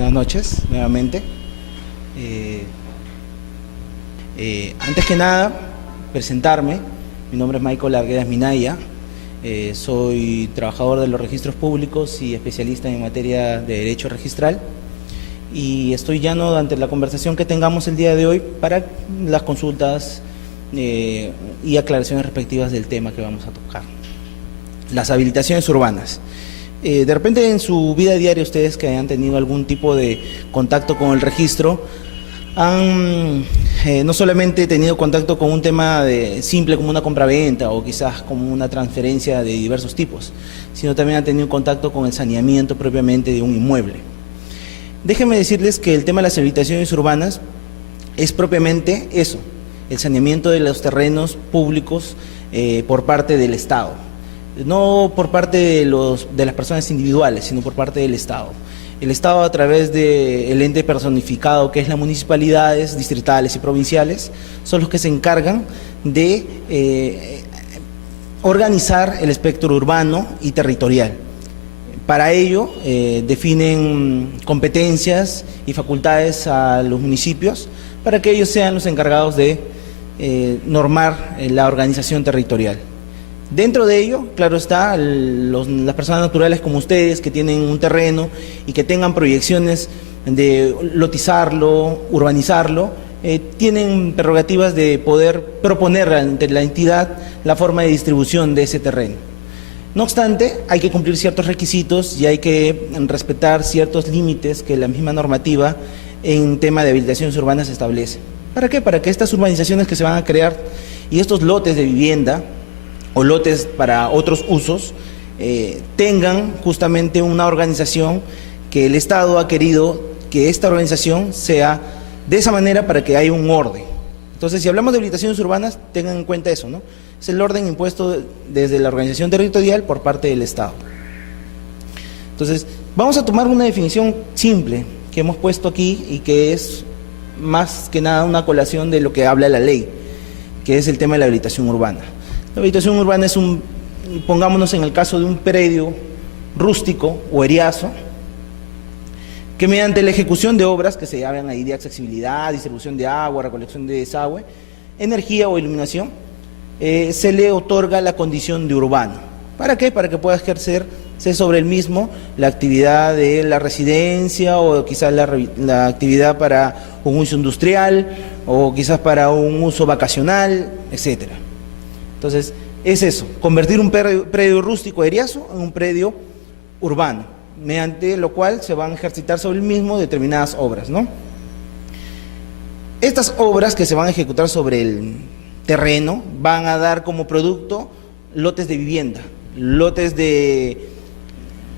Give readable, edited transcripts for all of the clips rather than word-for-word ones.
Buenas noches, nuevamente. Antes que nada, presentarme. Mi nombre es Michael Arguedas Minaya. Soy trabajador de los registros públicos y especialista en materia de derecho registral. Y estoy llano ante la conversación que tengamos el día de hoy para las consultas y aclaraciones respectivas del tema que vamos a tocar. Las habilitaciones urbanas. De repente en su vida diaria ustedes que hayan tenido algún tipo de contacto con el registro han no solamente tenido contacto con un tema simple como una compraventa o quizás como una transferencia de diversos tipos, sino también han tenido contacto con el saneamiento propiamente de un inmueble. Déjenme decirles que el tema de las habilitaciones urbanas es propiamente eso, el saneamiento de los terrenos públicos por parte del Estado. No por parte de las personas individuales, sino por parte del Estado. El Estado, a través del ente personificado que es las municipalidades distritales y provinciales, son los que se encargan de organizar el espectro urbano y territorial. Para ello definen competencias y facultades a los municipios para que ellos sean los encargados de normar la organización territorial. Dentro de ello, claro está, las personas naturales como ustedes que tienen un terreno y que tengan proyecciones de lotizarlo, urbanizarlo, tienen prerrogativas de poder proponer ante la entidad la forma de distribución de ese terreno. No obstante, hay que cumplir ciertos requisitos y hay que respetar ciertos límites que la misma normativa en tema de habilitaciones urbanas establece. ¿Para qué? Para que estas urbanizaciones que se van a crear y estos lotes de vivienda o lotes para otros usos, tengan justamente una organización que el Estado ha querido que esta organización sea de esa manera para que haya un orden. Entonces, si hablamos de habilitaciones urbanas, tengan en cuenta eso, ¿no? Es el orden impuesto desde la organización territorial por parte del Estado. Entonces, vamos a tomar una definición simple que hemos puesto aquí y que es más que nada una colación de lo que habla la ley, que es el tema de la habilitación urbana. La habilitación urbana es pongámonos en el caso de un predio rústico o eriazo, que mediante la ejecución de obras que se llaman ahí de accesibilidad, distribución de agua, recolección de desagüe, energía o iluminación, se le otorga la condición de urbano. ¿Para qué? Para que pueda ejercerse sobre el mismo la actividad de la residencia o quizás la actividad para un uso industrial o quizás para un uso vacacional, etcétera. Entonces, es eso, convertir un predio rústico eriazo en un predio urbano, mediante lo cual se van a ejercitar sobre el mismo determinadas obras, ¿no? Estas obras que se van a ejecutar sobre el terreno van a dar como producto lotes de vivienda, lotes de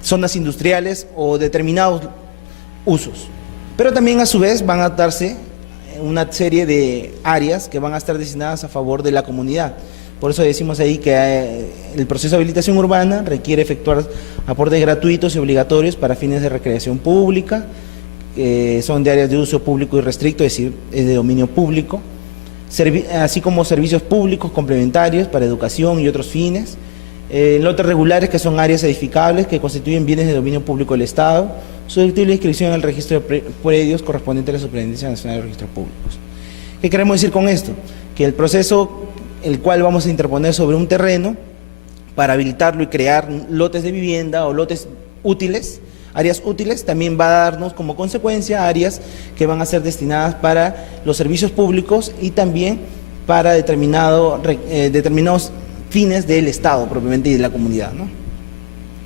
zonas industriales o determinados usos, pero también a su vez van a darse una serie de áreas que van a estar destinadas a favor de la comunidad. Por eso decimos ahí que el proceso de habilitación urbana requiere efectuar aportes gratuitos y obligatorios para fines de recreación pública, que son de áreas de uso público y restricto, es decir, es de dominio público, así como servicios públicos complementarios para educación y otros fines, lotes regulares que son áreas edificables que constituyen bienes de dominio público del Estado, susceptible de inscripción en el registro de predios correspondiente a la Superintendencia Nacional de Registros Públicos. ¿Qué queremos decir con esto? Que el proceso el cual vamos a interponer sobre un terreno para habilitarlo y crear lotes de vivienda o lotes útiles, áreas útiles, también va a darnos como consecuencia áreas que van a ser destinadas para los servicios públicos y también para determinados fines del Estado propiamente y de la comunidad, ¿no?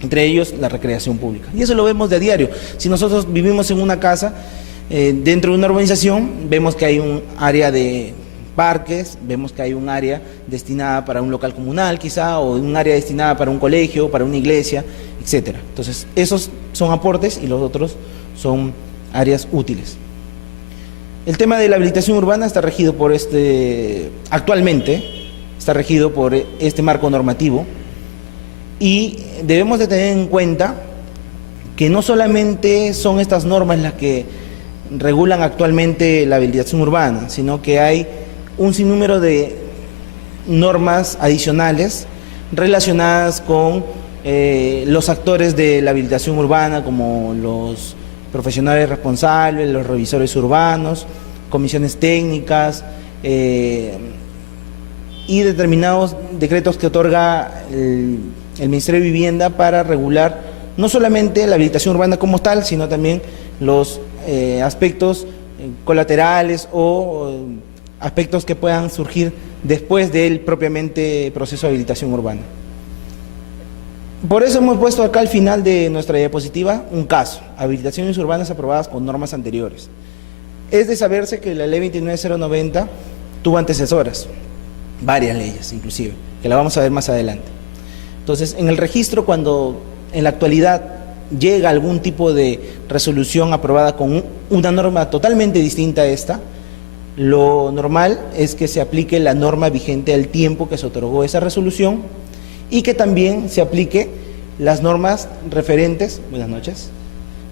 Entre ellos la recreación pública. Y eso lo vemos de a diario. Si nosotros vivimos en una casa, dentro de una urbanización, vemos que hay un área de parques, vemos que hay un área destinada para un local comunal quizá, o un área destinada para un colegio, para una iglesia, etcétera. Entonces, esos son aportes y los otros son áreas útiles. El tema de la habilitación urbana está regido por actualmente, está regido por este marco normativo y debemos de tener en cuenta que no solamente son estas normas las que regulan actualmente la habilitación urbana, sino que hay un sinnúmero de normas adicionales relacionadas con los actores de la habilitación urbana, como los profesionales responsables, los revisores urbanos, comisiones técnicas y determinados decretos que otorga el Ministerio de Vivienda para regular no solamente la habilitación urbana como tal, sino también los aspectos colaterales o aspectos que puedan surgir después del propiamente proceso de habilitación urbana. Por eso hemos puesto acá al final de nuestra diapositiva un caso: habilitaciones urbanas aprobadas con normas anteriores. Es de saberse que la ley 29090 tuvo antecesoras, varias leyes inclusive, que la vamos a ver más adelante. Entonces, en el registro, cuando en la actualidad llega algún tipo de resolución aprobada con una norma totalmente distinta a esta, lo normal es que se aplique la norma vigente al tiempo que se otorgó esa resolución y que también se aplique las normas referentes, buenas noches,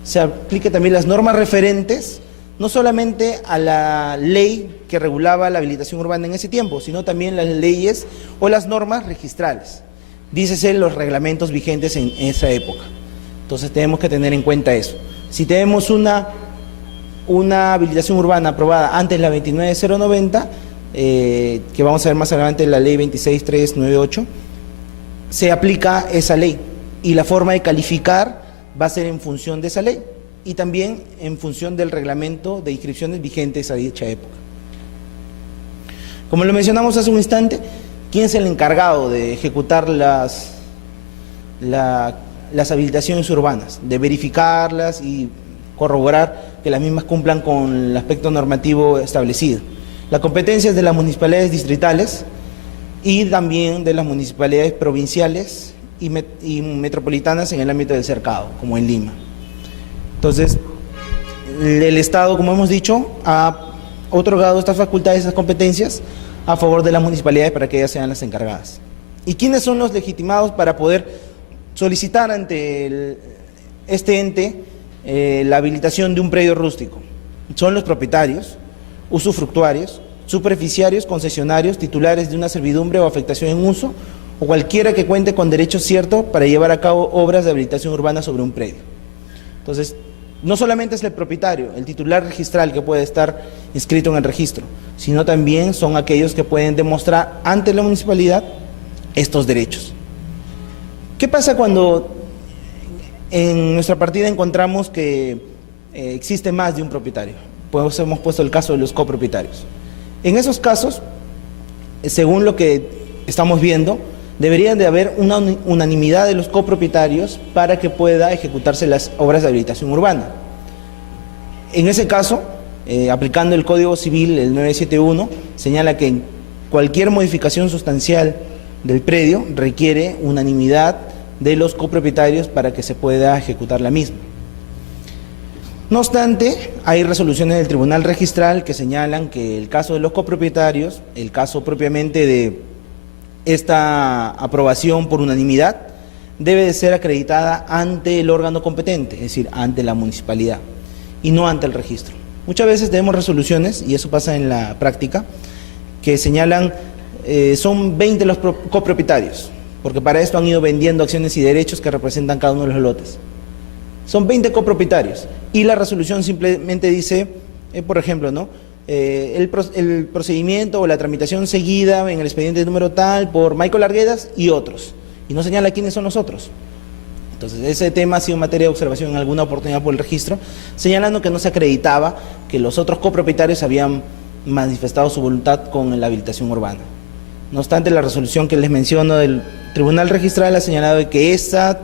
se aplique también las normas referentes no solamente a la ley que regulaba la habilitación urbana en ese tiempo, sino también las leyes o las normas registrales, dícese los reglamentos vigentes en esa época. Entonces tenemos que tener en cuenta eso. Si tenemos una habilitación urbana aprobada antes de la 29090, que vamos a ver más adelante, la ley 26398, se aplica esa ley y la forma de calificar va a ser en función de esa ley y también en función del reglamento de inscripciones vigentes a dicha época. Como lo mencionamos hace un instante, ¿quién es el encargado de ejecutar las habilitaciones urbanas? De verificarlas y corroborar que las mismas cumplan con el aspecto normativo establecido. La competencia es de las municipalidades distritales y también de las municipalidades provinciales y metropolitanas en el ámbito del cercado, como en Lima. Entonces, el Estado, como hemos dicho, ha otorgado estas facultades, estas competencias, a favor de las municipalidades para que ellas sean las encargadas. ¿Y quiénes son los legitimados para poder solicitar ante este ente la habilitación de un predio rústico? Son los propietarios, usufructuarios, superficiarios, concesionarios, titulares de una servidumbre o afectación en uso, o cualquiera que cuente con derecho cierto para llevar a cabo obras de habilitación urbana sobre un predio. Entonces, no solamente es el propietario, el titular registral que puede estar inscrito en el registro, sino también son aquellos que pueden demostrar ante la municipalidad estos derechos. ¿Qué pasa cuando en nuestra partida encontramos que existe más de un propietario? Pues hemos puesto el caso de los copropietarios. En esos casos, según lo que estamos viendo, deberían de haber una unanimidad de los copropietarios para que pueda ejecutarse las obras de habilitación urbana. En ese caso, aplicando el Código Civil, el 971, señala que cualquier modificación sustancial del predio requiere unanimidad de los copropietarios para que se pueda ejecutar la misma. No obstante, hay resoluciones del Tribunal Registral que señalan que el caso de los copropietarios, el caso propiamente de esta aprobación por unanimidad, debe de ser acreditada ante el órgano competente, es decir, ante la municipalidad, y no ante el registro. Muchas veces tenemos resoluciones, y eso pasa en la práctica, que señalan, son 20 los copropietarios, porque para esto han ido vendiendo acciones y derechos que representan cada uno de los lotes. Son 20 copropietarios, y la resolución simplemente dice, por ejemplo, ¿no?, el procedimiento o la tramitación seguida en el expediente número tal por Michael Arguedas y otros, y no señala quiénes son los otros. Entonces, ese tema ha sido materia de observación en alguna oportunidad por el registro, señalando que no se acreditaba que los otros copropietarios habían manifestado su voluntad con la habilitación urbana. No obstante, la resolución que les menciono del Tribunal Registral ha señalado que esa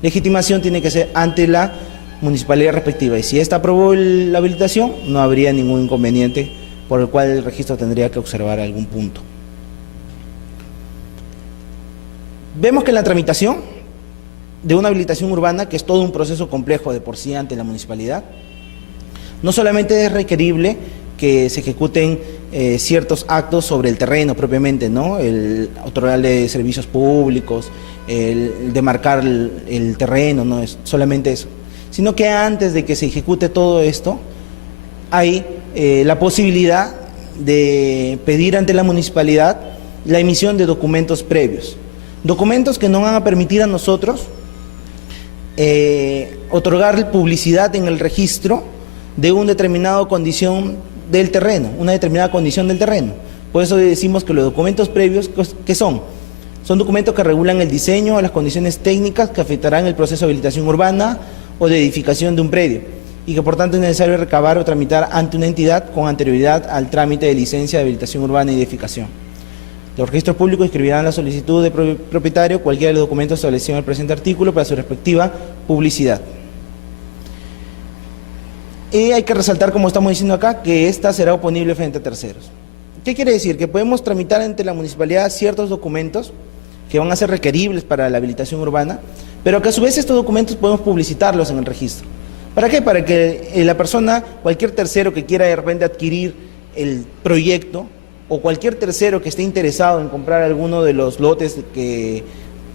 legitimación tiene que ser ante la municipalidad respectiva, y si ésta aprobó la habilitación, no habría ningún inconveniente por el cual el registro tendría que observar algún punto. Vemos que en la tramitación de una habilitación urbana, que es todo un proceso complejo de por sí ante la municipalidad, no solamente es requerible que se ejecuten ciertos actos sobre el terreno propiamente, ¿no?, el otorgarle servicios públicos, el demarcar el terreno, no es solamente eso, sino que antes de que se ejecute todo esto, hay la posibilidad de pedir ante la municipalidad la emisión de documentos previos, documentos que nos van a permitir a nosotros otorgar publicidad en el registro de una determinada condición del terreno, una determinada condición del terreno. Por eso decimos que los documentos previos, ¿qué son? Son documentos que regulan el diseño o las condiciones técnicas que afectarán el proceso de habilitación urbana o de edificación de un predio, y que por tanto es necesario recabar o tramitar ante una entidad con anterioridad al trámite de licencia de habilitación urbana y edificación. Los registros públicos inscribirán la solicitud del propietario cualquiera de los documentos establecidos en el presente artículo para su respectiva publicidad. Y hay que resaltar, como estamos diciendo acá, que esta será oponible frente a terceros. ¿Qué quiere decir? Que podemos tramitar ante la municipalidad ciertos documentos que van a ser requeribles para la habilitación urbana, pero que a su vez estos documentos podemos publicitarlos en el registro. ¿Para qué? Para que la persona, cualquier tercero que quiera de repente adquirir el proyecto, o cualquier tercero que esté interesado en comprar alguno de los lotes que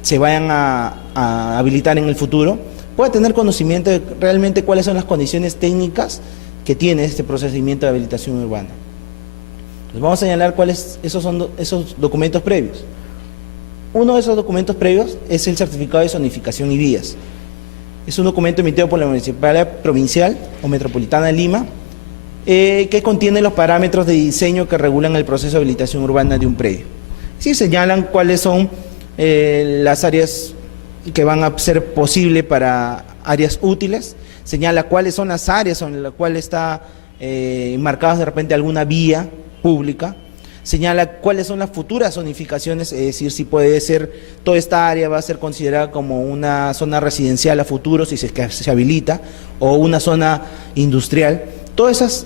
se vayan a habilitar en el futuro, pueda tener conocimiento de realmente cuáles son las condiciones técnicas que tiene este procedimiento de habilitación urbana. Entonces vamos a señalar cuáles son esos documentos previos. Uno de esos documentos previos es el certificado de zonificación y vías. Es un documento emitido por la Municipalidad Provincial o Metropolitana de Lima, que contiene los parámetros de diseño que regulan el proceso de habilitación urbana de un predio. Sí, señalan cuáles son las áreas que van a ser posibles para áreas útiles, señala cuáles son las áreas en las cuales está marcadas de repente alguna vía pública, señala cuáles son las futuras zonificaciones, es decir, si puede ser, toda esta área va a ser considerada como una zona residencial a futuro, si se habilita, o una zona industrial. Todos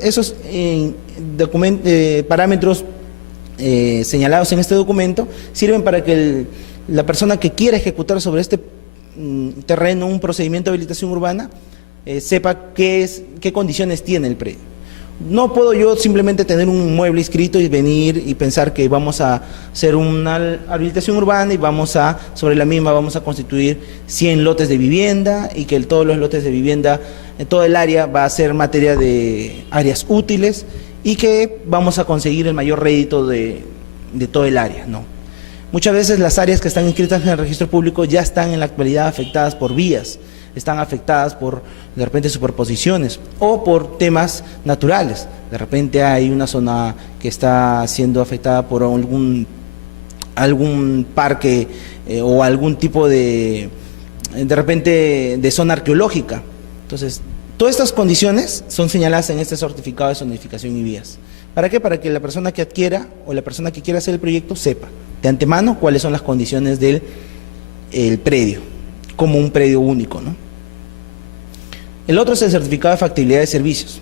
esos parámetros señalados en este documento sirven para que la persona que quiera ejecutar sobre este terreno un procedimiento de habilitación urbana sepa qué condiciones tiene el predio. No puedo yo simplemente tener un inmueble inscrito y venir y pensar que vamos a hacer una habilitación urbana y sobre la misma vamos a constituir 100 lotes de vivienda y que todos los lotes de vivienda en todo el área va a ser materia de áreas útiles y que vamos a conseguir el mayor rédito de todo el área, ¿no? Muchas veces las áreas que están inscritas en el registro público ya están en la actualidad afectadas por vías, están afectadas por de repente superposiciones o por temas naturales. De repente hay una zona que está siendo afectada por algún parque o algún tipo de repente de zona arqueológica. Entonces, todas estas condiciones son señaladas en este certificado de zonificación y vías. ¿Para qué? Para que la persona que adquiera o la persona que quiera hacer el proyecto sepa de antemano cuáles son las condiciones del predio, como un predio único, ¿no? El otro es el certificado de factibilidad de servicios.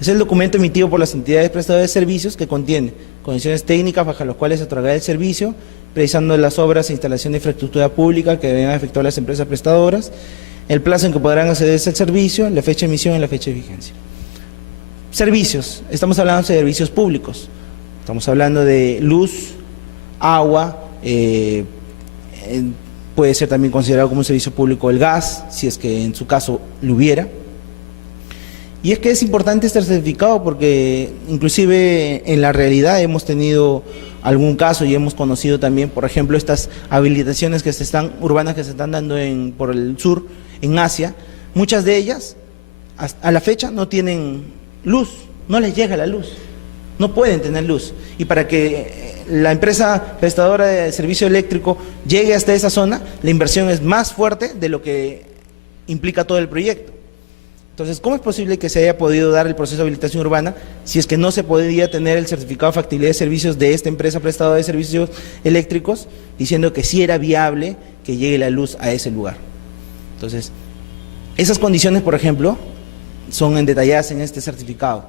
Es el documento emitido por las entidades prestadoras de servicios que contiene condiciones técnicas bajo las cuales se otorgará el servicio, precisando las obras e instalación de infraestructura pública que deben efectuar las empresas prestadoras, el plazo en que podrán accederse al servicio, la fecha de emisión y la fecha de vigencia. Servicios, estamos hablando de servicios públicos, estamos hablando de luz, agua, puede ser también considerado como un servicio público el gas, si es que en su caso lo hubiera. Y es que es importante este certificado porque inclusive en la realidad hemos tenido algún caso y hemos conocido también, por ejemplo, estas habilitaciones urbanas que se están dando por el sur, en Asia. Muchas de ellas a la fecha no tienen luz, no les llega la luz, no pueden tener luz. Y para que la empresa prestadora de servicio eléctrico llegue hasta esa zona, la inversión es más fuerte de lo que implica todo el proyecto. Entonces, ¿cómo es posible que se haya podido dar el proceso de habilitación urbana si es que no se podía tener el certificado de factibilidad de servicios de esta empresa prestadora de servicios eléctricos, diciendo que sí era viable que llegue la luz a ese lugar? Entonces, esas condiciones, por ejemplo, son detalladas en este certificado.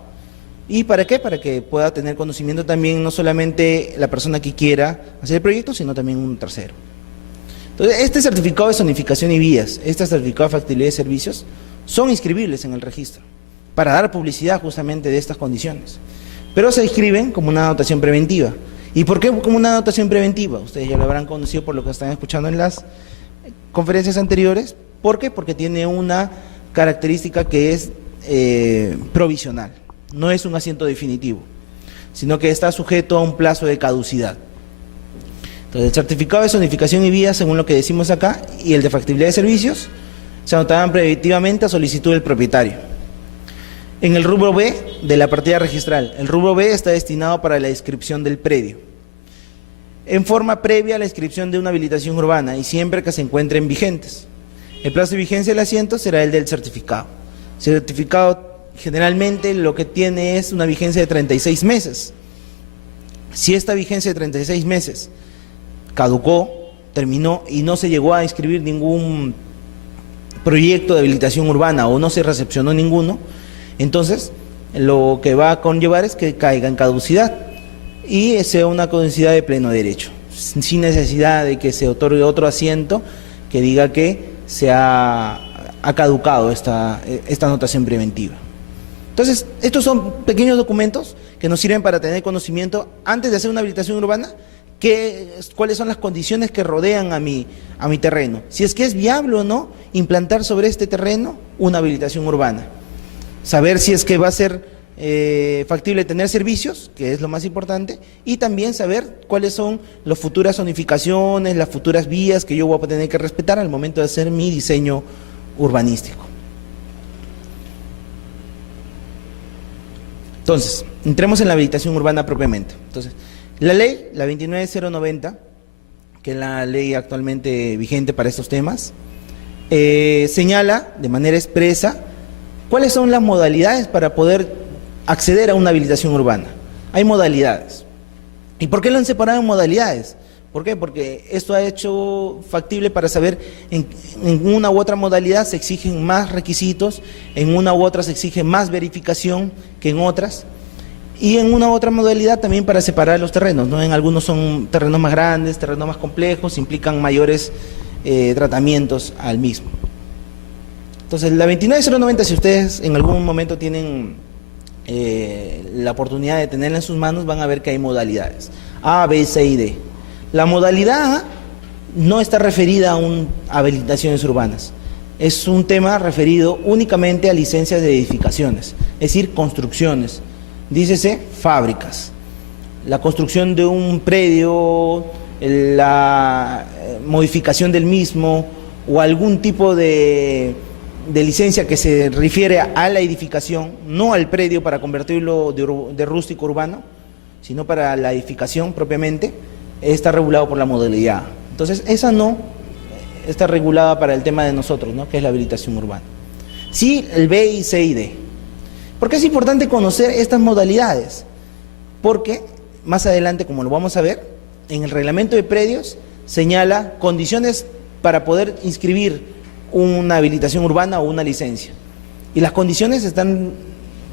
¿Y para qué? Para que pueda tener conocimiento también no solamente la persona que quiera hacer el proyecto, sino también un tercero. Entonces, este certificado de zonificación y vías, este certificado de factibilidad de servicios, son inscribibles en el registro, para dar publicidad justamente de estas condiciones. Pero se inscriben como una anotación preventiva. ¿Y por qué como una anotación preventiva? Ustedes ya lo habrán conocido por lo que están escuchando en las conferencias anteriores. ¿Por qué? Porque tiene una característica que es provisional. No es un asiento definitivo, sino que está sujeto a un plazo de caducidad. Entonces, el certificado de zonificación y vías, según lo que decimos acá, y el de factibilidad de servicios, se anotarán preventivamente a solicitud del propietario. En el rubro B de la partida registral, el rubro B está destinado para la inscripción del predio, en forma previa a la inscripción de una habilitación urbana y siempre que se encuentren vigentes. El plazo de vigencia del asiento será el del certificado. El certificado generalmente lo que tiene es una vigencia de 36 meses. Si esta vigencia de 36 meses caducó, terminó y no se llegó a inscribir ningún proyecto de habilitación urbana o no se recepcionó ninguno, entonces lo que va a conllevar es que caiga en caducidad y sea una caducidad de pleno derecho, sin necesidad de que se otorgue otro asiento que diga que se ha caducado esta anotación preventiva. Entonces, estos son pequeños documentos que nos sirven para tener conocimiento antes de hacer una habilitación urbana, cuáles son las condiciones que rodean a mi terreno, si es que es viable o no implantar sobre este terreno una habilitación urbana, saber si es que va a ser factible tener servicios, que es lo más importante, y también saber cuáles son las futuras zonificaciones, las futuras vías que yo voy a tener que respetar al momento de hacer mi diseño urbanístico. Entonces, entremos en la habilitación urbana propiamente. Entonces, la ley, la 29090, que es la ley actualmente vigente para estos temas, señala de manera expresa cuáles son las modalidades para poder acceder a una habilitación urbana. Hay modalidades. ¿Y por qué lo han separado en modalidades? ¿Por qué? Porque esto ha hecho factible para saber en una u otra modalidad se exigen más requisitos, en una u otra se exige más verificación que en otras, y en una u otra modalidad también para separar los terrenos, ¿no? En algunos son terrenos más grandes, terrenos más complejos, implican mayores tratamientos al mismo. Entonces, la 29090, si ustedes en algún momento tienen la oportunidad de tenerla en sus manos, van a ver que hay modalidades A, B, C y D. La modalidad A no está referida a habilitaciones urbanas, es un tema referido únicamente a licencias de edificaciones, es decir, construcciones, dícese fábricas, la construcción de un predio, la modificación del mismo o algún tipo de licencia que se refiere a la edificación, no al predio para convertirlo de rústico urbano, sino para la edificación propiamente, está regulado por la modalidad A. Entonces, esa no está regulada para el tema de nosotros, ¿no? Que es la habilitación urbana. Sí, el B, y C y D. ¿Por qué es importante conocer estas modalidades? Porque más adelante, como lo vamos a ver, en el reglamento de predios señala condiciones para poder inscribir una habilitación urbana o una licencia. Y las condiciones están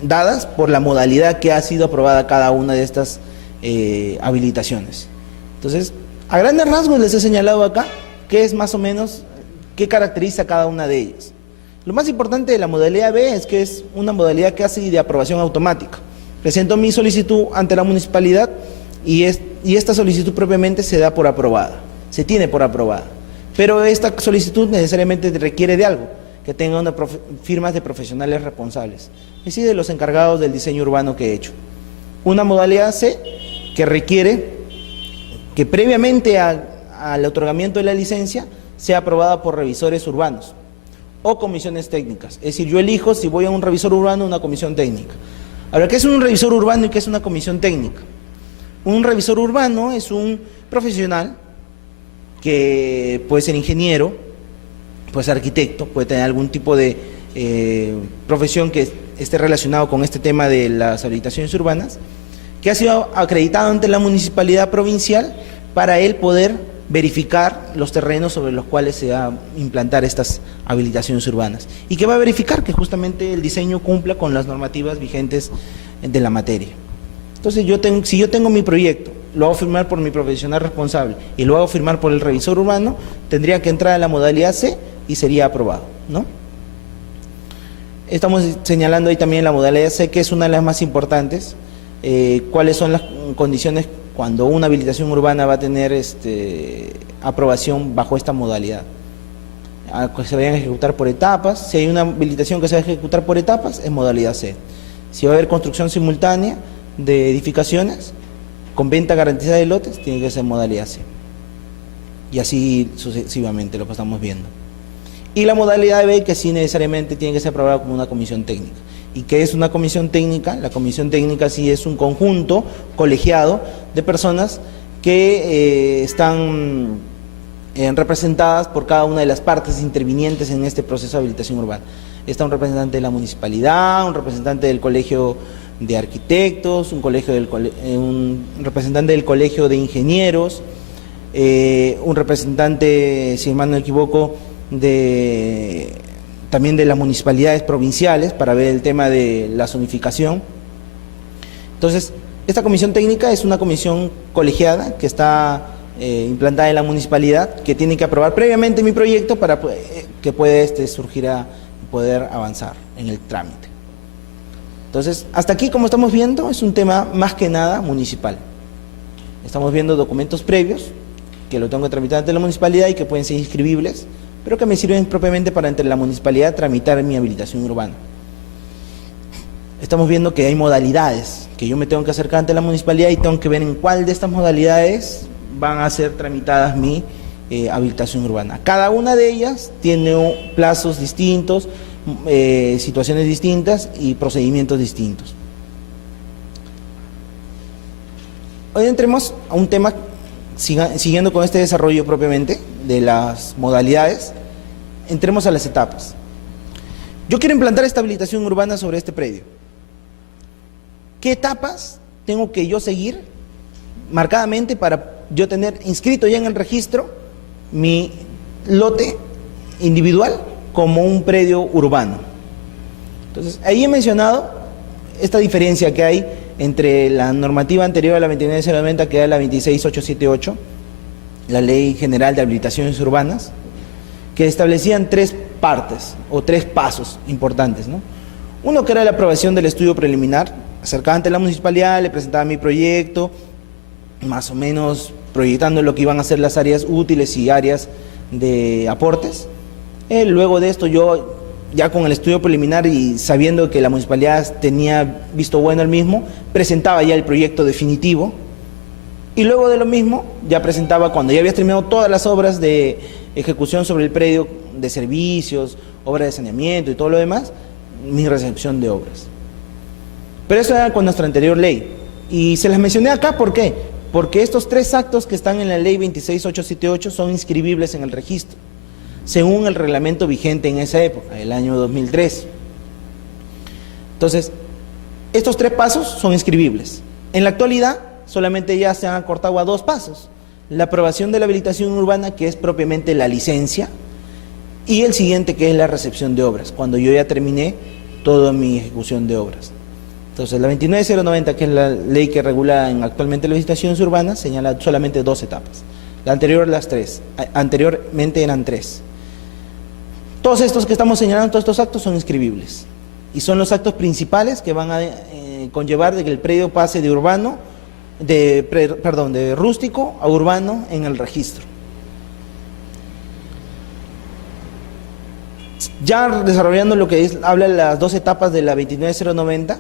dadas por la modalidad que ha sido aprobada cada una de estas habilitaciones. Entonces, a grandes rasgos les he señalado acá qué es más o menos, qué caracteriza cada una de ellas. Lo más importante de la modalidad B es que es una modalidad que hace de aprobación automática. Presento mi solicitud ante la municipalidad y esta solicitud propiamente se da por aprobada, se tiene por aprobada. Pero esta solicitud necesariamente requiere de algo, que tenga firmas de profesionales responsables, es decir, de los encargados del diseño urbano que he hecho. Una modalidad C que requiere que previamente al otorgamiento de la licencia sea aprobada por revisores urbanos o comisiones técnicas. Es decir, yo elijo si voy a un revisor urbano o una comisión técnica. Ahora, ¿qué es un revisor urbano y qué es una comisión técnica? Un revisor urbano es un profesional que puede ser ingeniero, puede ser arquitecto, puede tener algún tipo de profesión que esté relacionado con este tema de las habilitaciones urbanas, que ha sido acreditado ante la municipalidad provincial para él poder verificar los terrenos sobre los cuales se va a implantar estas habilitaciones urbanas y que va a verificar que justamente el diseño cumpla con las normativas vigentes de la materia. Entonces, si yo tengo mi proyecto, lo hago firmar por mi profesional responsable y lo hago firmar por el revisor urbano, tendría que entrar a la modalidad C y sería aprobado, ¿no? Estamos señalando ahí también la modalidad C, que es una de las más importantes. Cuáles son las condiciones cuando una habilitación urbana va a tener aprobación bajo esta modalidad. Que se vayan a ejecutar por etapas. Si hay una habilitación que se va a ejecutar por etapas, es modalidad C. Si va a haber construcción simultánea de edificaciones con venta garantizada de lotes, tiene que ser modalidad C. Y así sucesivamente, lo que estamos viendo. Y la modalidad B, que sí necesariamente tiene que ser aprobada como una comisión técnica. ¿Y qué es una comisión técnica? La comisión técnica sí es un conjunto colegiado de personas que están representadas por cada una de las partes intervinientes en este proceso de habilitación urbana. Está un representante de la municipalidad, un representante del colegio de arquitectos, un representante del colegio de ingenieros, un representante, si mal no me equivoco, también de las municipalidades provinciales para ver el tema de la zonificación. Entonces, esta comisión técnica es una comisión colegiada que está implantada en la municipalidad, que tiene que aprobar previamente mi proyecto para que pueda surgir a poder avanzar en el trámite. Entonces, hasta aquí, como estamos viendo, es un tema más que nada municipal. Estamos viendo documentos previos que lo tengo que tramitar ante la municipalidad y que pueden ser inscribibles, pero que me sirven propiamente para entre la municipalidad tramitar mi habilitación urbana. Estamos viendo que hay modalidades que yo me tengo que acercar ante la municipalidad y tengo que ver en cuál de estas modalidades van a ser tramitadas mi habilitación urbana. Cada una de ellas tiene plazos distintos, situaciones distintas y procedimientos distintos. Hoy entremos a un tema, siguiendo con este desarrollo propiamente de las modalidades, entremos a las etapas. Yo quiero implantar esta habilitación urbana sobre este predio. ¿Qué etapas tengo que yo seguir marcadamente para yo tener inscrito ya en el registro mi lote individual como un predio urbano? Entonces, ahí he mencionado esta diferencia que hay entre la normativa anterior a la 29090, que era la 26878, la Ley General de Habilitaciones Urbanas, que establecían tres partes o tres pasos importantes, ¿no? Uno, que era la aprobación del estudio preliminar, acercaba ante la municipalidad, le presentaba mi proyecto, más o menos proyectando lo que iban a ser las áreas útiles y áreas de aportes. Luego de esto, yo ya con el estudio preliminar y sabiendo que la municipalidad tenía visto bueno el mismo, presentaba ya el proyecto definitivo, y luego de lo mismo ya presentaba, cuando ya había terminado todas las obras de ejecución sobre el predio, de servicios, obras de saneamiento y todo lo demás, mi recepción de obras. Pero eso era con nuestra anterior ley, y se las mencioné acá. ¿Por qué? Porque estos tres actos que están en la ley 26878 son inscribibles en el registro, según el reglamento vigente en esa época, el año 2003. Entonces, estos tres pasos son inscribibles. En la actualidad, solamente ya se han acortado a dos pasos: la aprobación de la habilitación urbana, que es propiamente la licencia, y el siguiente, que es la recepción de obras, cuando yo ya terminé toda mi ejecución de obras. Entonces, la 29090, que es la ley que regula actualmente las licitaciones urbanas, señala solamente dos etapas. La anterior, las tres. Anteriormente eran tres. Todos estos que estamos señalando, todos estos actos son inscribibles. Y son los actos principales que van a conllevar de que el predio pase de urbano, de rústico a urbano en el registro. Ya desarrollando lo que habla de las dos etapas de la 29090,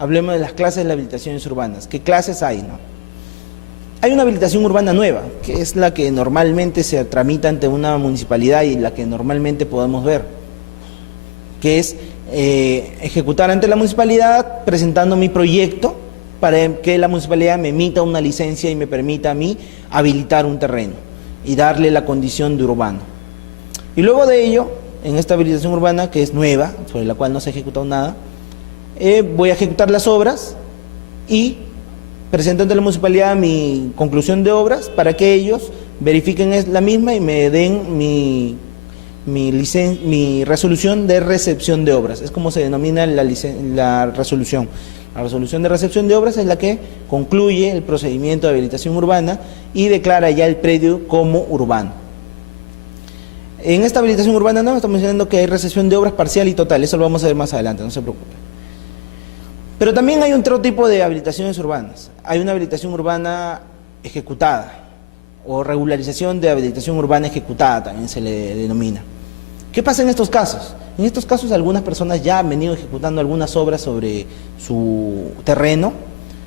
hablemos de las clases de las habilitaciones urbanas. ¿Qué clases hay, no? Hay una habilitación urbana nueva, que es la que normalmente se tramita ante una municipalidad y la que normalmente podemos ver, que es ejecutar ante la municipalidad presentando mi proyecto para que la municipalidad me emita una licencia y me permita a mí habilitar un terreno y darle la condición de urbano. Y luego de ello, en esta habilitación urbana, que es nueva, sobre la cual no se ha ejecutado nada, voy a ejecutar las obras y presento ante la municipalidad mi conclusión de obras para que ellos verifiquen la misma y me den mi resolución de recepción de obras. Es como se denomina la resolución. La resolución de recepción de obras es la que concluye el procedimiento de habilitación urbana y declara ya el predio como urbano. En esta habilitación urbana no estamos diciendo que hay recepción de obras parcial y total, eso lo vamos a ver más adelante, no se preocupe. Pero también hay otro tipo de habilitaciones urbanas. Hay una habilitación urbana ejecutada o regularización de habilitación urbana ejecutada, también se le denomina. ¿Qué pasa en estos casos? En estos casos algunas personas ya han venido ejecutando algunas obras sobre su terreno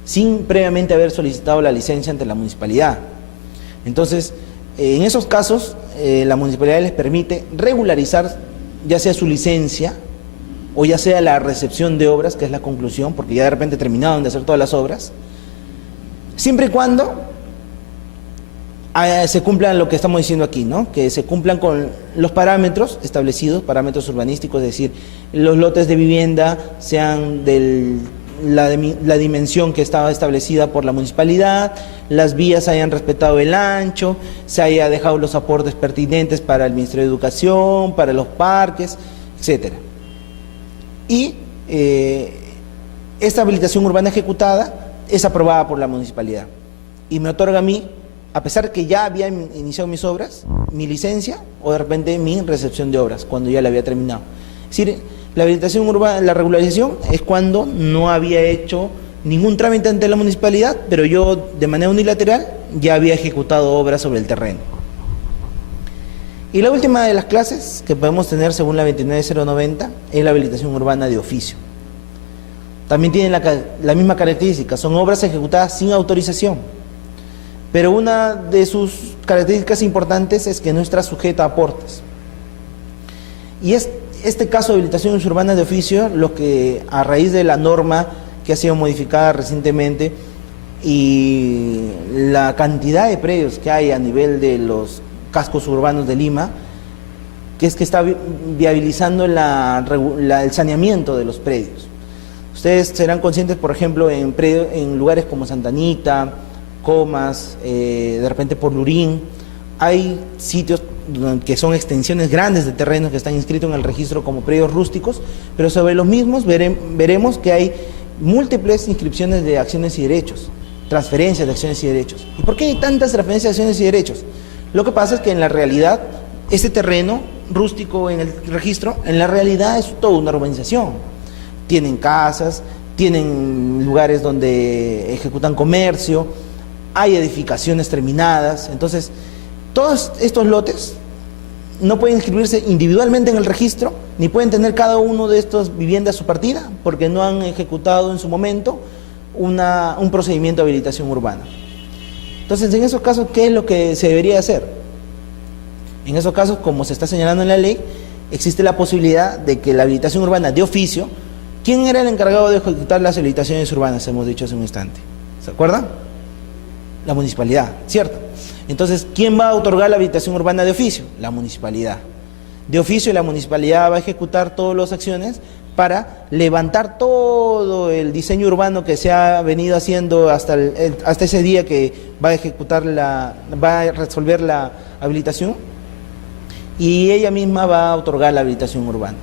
sin previamente haber solicitado la licencia ante la municipalidad. Entonces, en esos casos la municipalidad les permite regularizar ya sea su licencia o ya sea la recepción de obras, que es la conclusión, porque ya de repente terminaron de hacer todas las obras, siempre y cuando se cumplan lo que estamos diciendo aquí, ¿no? Que se cumplan con los parámetros establecidos, parámetros urbanísticos, es decir, los lotes de vivienda sean de la dimensión que estaba establecida por la municipalidad, las vías hayan respetado el ancho, se haya dejado los aportes pertinentes para el Ministerio de Educación, para los parques, etcétera. Y esta habilitación urbana ejecutada es aprobada por la municipalidad y me otorga a mí, a pesar que ya había iniciado mis obras, mi licencia o de repente mi recepción de obras cuando ya la había terminado. Es decir, la habilitación urbana, la regularización es cuando no había hecho ningún trámite ante la municipalidad, pero yo de manera unilateral ya había ejecutado obras sobre el terreno. Y la última de las clases que podemos tener según la 29090 es la habilitación urbana de oficio. También tiene la misma característica, son obras ejecutadas sin autorización, pero una de sus características importantes es que no está sujeta a aportes. Y este caso de habilitación urbana de oficio, lo que a raíz de la norma que ha sido modificada recientemente y la cantidad de predios que hay a nivel de los cascos urbanos de Lima, que es que está viabilizando el saneamiento de los predios. Ustedes serán conscientes, por ejemplo, en lugares como Santa Anita, Comas, de repente por Lurín, hay sitios que son extensiones grandes de terrenos que están inscritos en el registro como predios rústicos, pero sobre los mismos veremos que hay múltiples inscripciones de acciones y derechos, transferencias de acciones y derechos. ¿Y por qué hay tantas transferencias de acciones y derechos? Lo que pasa es que en la realidad, este terreno rústico en el registro, en la realidad es toda una urbanización. Tienen casas, tienen lugares donde ejecutan comercio, hay edificaciones terminadas. Entonces, todos estos lotes no pueden inscribirse individualmente en el registro, ni pueden tener cada uno de estas viviendas su partida, porque no han ejecutado en su momento un procedimiento de habilitación urbana. Entonces, en esos casos, ¿qué es lo que se debería hacer? En esos casos, como se está señalando en la ley, existe la posibilidad de que la habilitación urbana de oficio, ¿quién era el encargado de ejecutar las habilitaciones urbanas? Hemos dicho hace un instante. ¿Se acuerdan? La municipalidad, ¿cierto? Entonces, ¿quién va a otorgar la habilitación urbana de oficio? La municipalidad. De oficio, la municipalidad va a ejecutar todas las acciones para levantar todo el diseño urbano que se ha venido haciendo hasta ese día que va a resolver la habilitación, y ella misma va a otorgar la habilitación urbana.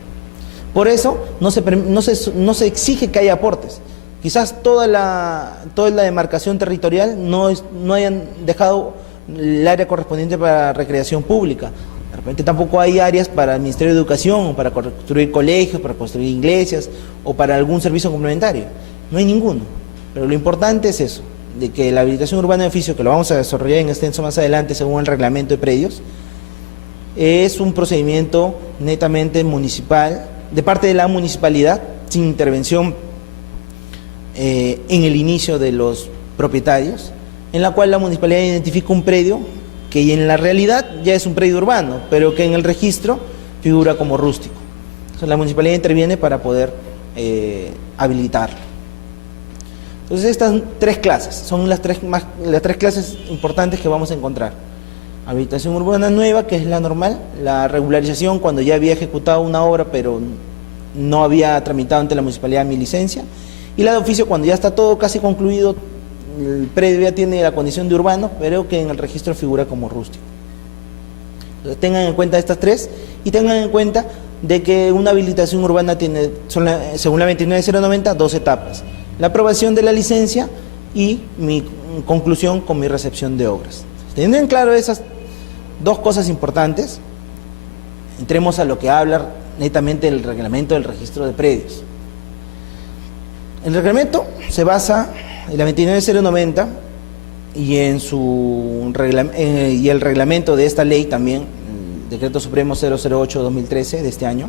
Por eso no se exige que haya aportes. Quizás toda la demarcación territorial no hayan dejado el área correspondiente para recreación pública. De repente tampoco hay áreas para el Ministerio de Educación, o para construir colegios, para construir iglesias, o para algún servicio complementario. No hay ninguno. Pero lo importante es eso, de que la habilitación urbana de oficio, que lo vamos a desarrollar en extenso más adelante según el reglamento de predios, es un procedimiento netamente municipal, de parte de la municipalidad, sin intervención en el inicio de los propietarios, en la cual la municipalidad identifica un predio que en la realidad ya es un predio urbano, pero que en el registro figura como rústico. Entonces la municipalidad interviene para poder habilitarlo. Entonces estas tres clases son las tres clases importantes que vamos a encontrar. Habilitación urbana nueva, que es la normal, la regularización cuando ya había ejecutado una obra pero no había tramitado ante la municipalidad mi licencia, y la de oficio cuando ya está todo casi concluido, el predio ya tiene la condición de urbano, pero que en el registro figura como rústico. Entonces, tengan en cuenta estas tres y tengan en cuenta de que una habilitación urbana tiene, según la 29090, dos etapas: la aprobación de la licencia y mi conclusión con mi recepción de obras. Teniendo en claro esas dos cosas importantes, entremos a lo que habla netamente el reglamento del registro de predios. El reglamento se basa en la 29090 y y el reglamento de esta ley también, el Decreto Supremo 008/2013 de este año,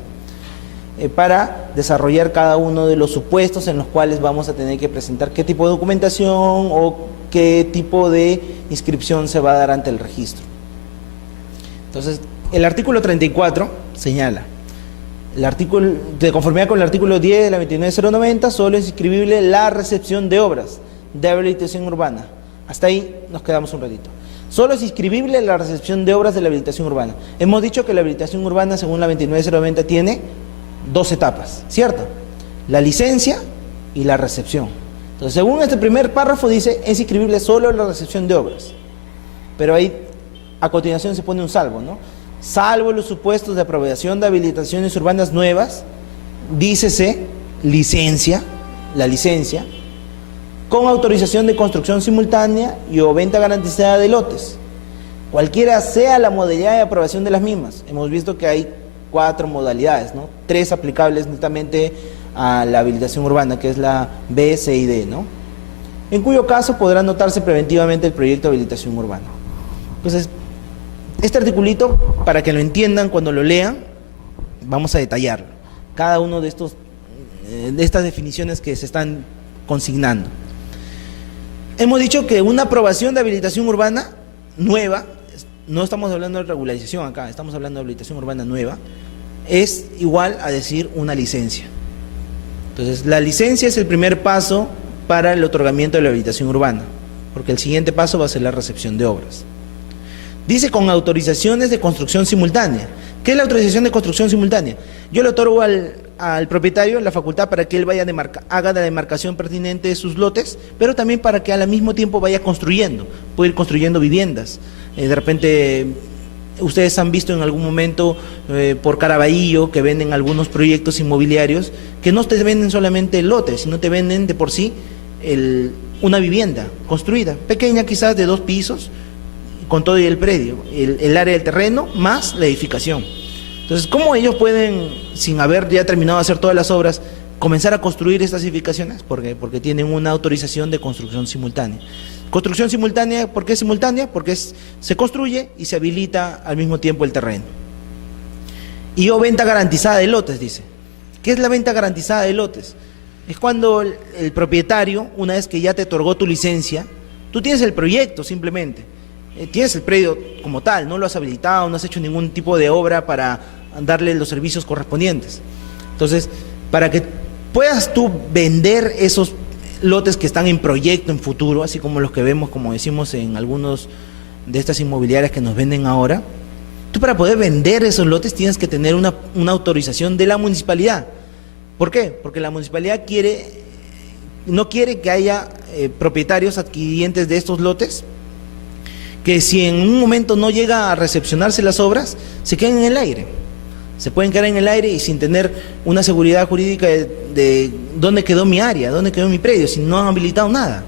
para desarrollar cada uno de los supuestos en los cuales vamos a tener que presentar qué tipo de documentación o qué tipo de inscripción se va a dar ante el registro. Entonces, el artículo 34 señala, el artículo, de conformidad con el artículo 10 de la 29090, solo es inscribible la recepción de obras de habilitación urbana. Hasta ahí nos quedamos un ratito. Solo es inscribible la recepción de obras de la habilitación urbana. Hemos dicho que la habilitación urbana, según la 29090, tiene dos etapas, ¿cierto? La licencia y la recepción. Entonces, según este primer párrafo dice, es inscribible solo la recepción de obras. Pero ahí, a continuación, se pone un salvo, ¿no? Salvo los supuestos de aprobación de habilitaciones urbanas nuevas, dícese licencia, la licencia, con autorización de construcción simultánea y o venta garantizada de lotes, cualquiera sea la modalidad de aprobación de las mismas. Hemos visto que hay 4 modalidades, ¿no? 3 aplicables netamente a la habilitación urbana, que es la B, C y D, ¿no? En cuyo caso podrá anotarse preventivamente el proyecto de habilitación urbana. Entonces, este articulito, para que lo entiendan cuando lo lean, vamos a detallarlo. Cada uno de estas definiciones que se están consignando. Hemos dicho que una aprobación de habilitación urbana nueva, no estamos hablando de regularización acá, estamos hablando de habilitación urbana nueva, es igual a decir una licencia. Entonces, la licencia es el primer paso para el otorgamiento de la habilitación urbana, porque el siguiente paso va a ser la recepción de obras. Dice con autorizaciones de construcción simultánea. ¿Qué es la autorización de construcción simultánea? Yo le otorgo al propietario la facultad para que él vaya haga la demarcación pertinente de sus lotes, pero también para que al mismo tiempo vaya construyendo, puede ir construyendo viviendas. De repente, ustedes han visto en algún momento por Caraballo que venden algunos proyectos inmobiliarios que no te venden solamente lotes, sino te venden de por sí una vivienda construida, pequeña quizás de 2 pisos, con todo y el predio, el área del terreno más la edificación. Entonces, ¿cómo ellos pueden, sin haber ya terminado de hacer todas las obras, comenzar a construir estas edificaciones? Porque tienen una autorización de construcción simultánea. Construcción simultánea, ¿por qué simultánea? Porque se construye y se habilita al mismo tiempo el terreno. Y o venta garantizada de lotes, dice. ¿Qué es la venta garantizada de lotes? Es cuando el propietario, una vez que ya te otorgó tu licencia, tú tienes el proyecto simplemente, tienes el predio como tal, no lo has habilitado, no has hecho ningún tipo de obra para darle los servicios correspondientes. Entonces, para que puedas tú vender esos lotes que están en proyecto en futuro, así como los que vemos, como decimos, en algunos de estas inmobiliarias que nos venden ahora, tú para poder vender esos lotes tienes que tener una autorización de la municipalidad. ¿Por qué? Porque la municipalidad no quiere que haya propietarios adquirientes de estos lotes que si en un momento no llega a recepcionarse las obras, se queden en el aire. Se pueden quedar en el aire y sin tener una seguridad jurídica de dónde quedó mi área, dónde quedó mi predio, si no han habilitado nada.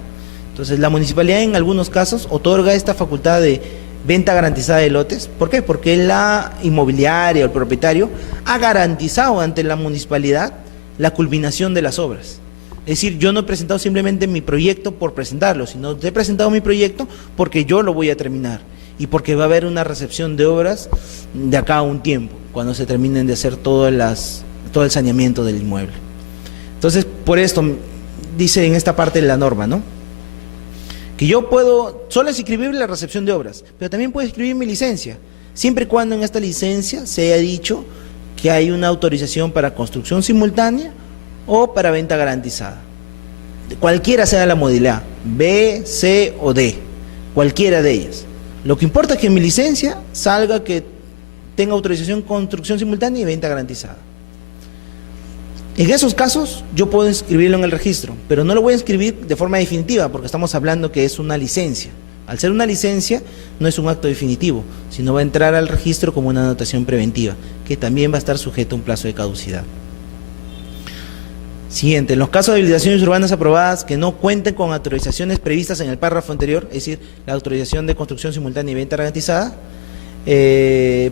Entonces, la municipalidad en algunos casos otorga esta facultad de venta garantizada de lotes. ¿Por qué? Porque la inmobiliaria o el propietario ha garantizado ante la municipalidad la culminación de las obras. Es decir, yo no he presentado simplemente mi proyecto por presentarlo, sino he presentado mi proyecto porque yo lo voy a terminar y porque va a haber una recepción de obras de acá a un tiempo, cuando se terminen de hacer todo el saneamiento del inmueble. Entonces, por esto dice en esta parte de la norma, ¿no? Que yo solo es inscribir la recepción de obras, pero también puedo escribir mi licencia, siempre y cuando en esta licencia se haya dicho que hay una autorización para construcción simultánea o para venta garantizada. Cualquiera sea la modalidad, B, C o D, cualquiera de ellas. Lo que importa es que en mi licencia salga que tenga autorización construcción simultánea y venta garantizada. En esos casos yo puedo inscribirlo en el registro, pero no lo voy a inscribir de forma definitiva porque estamos hablando que es una licencia. Al ser una licencia no es un acto definitivo, sino va a entrar al registro como una anotación preventiva, que también va a estar sujeto a un plazo de caducidad. Siguiente, en los casos de habilitaciones urbanas aprobadas que no cuenten con autorizaciones previstas en el párrafo anterior, es decir, la autorización de construcción simultánea y venta garantizada,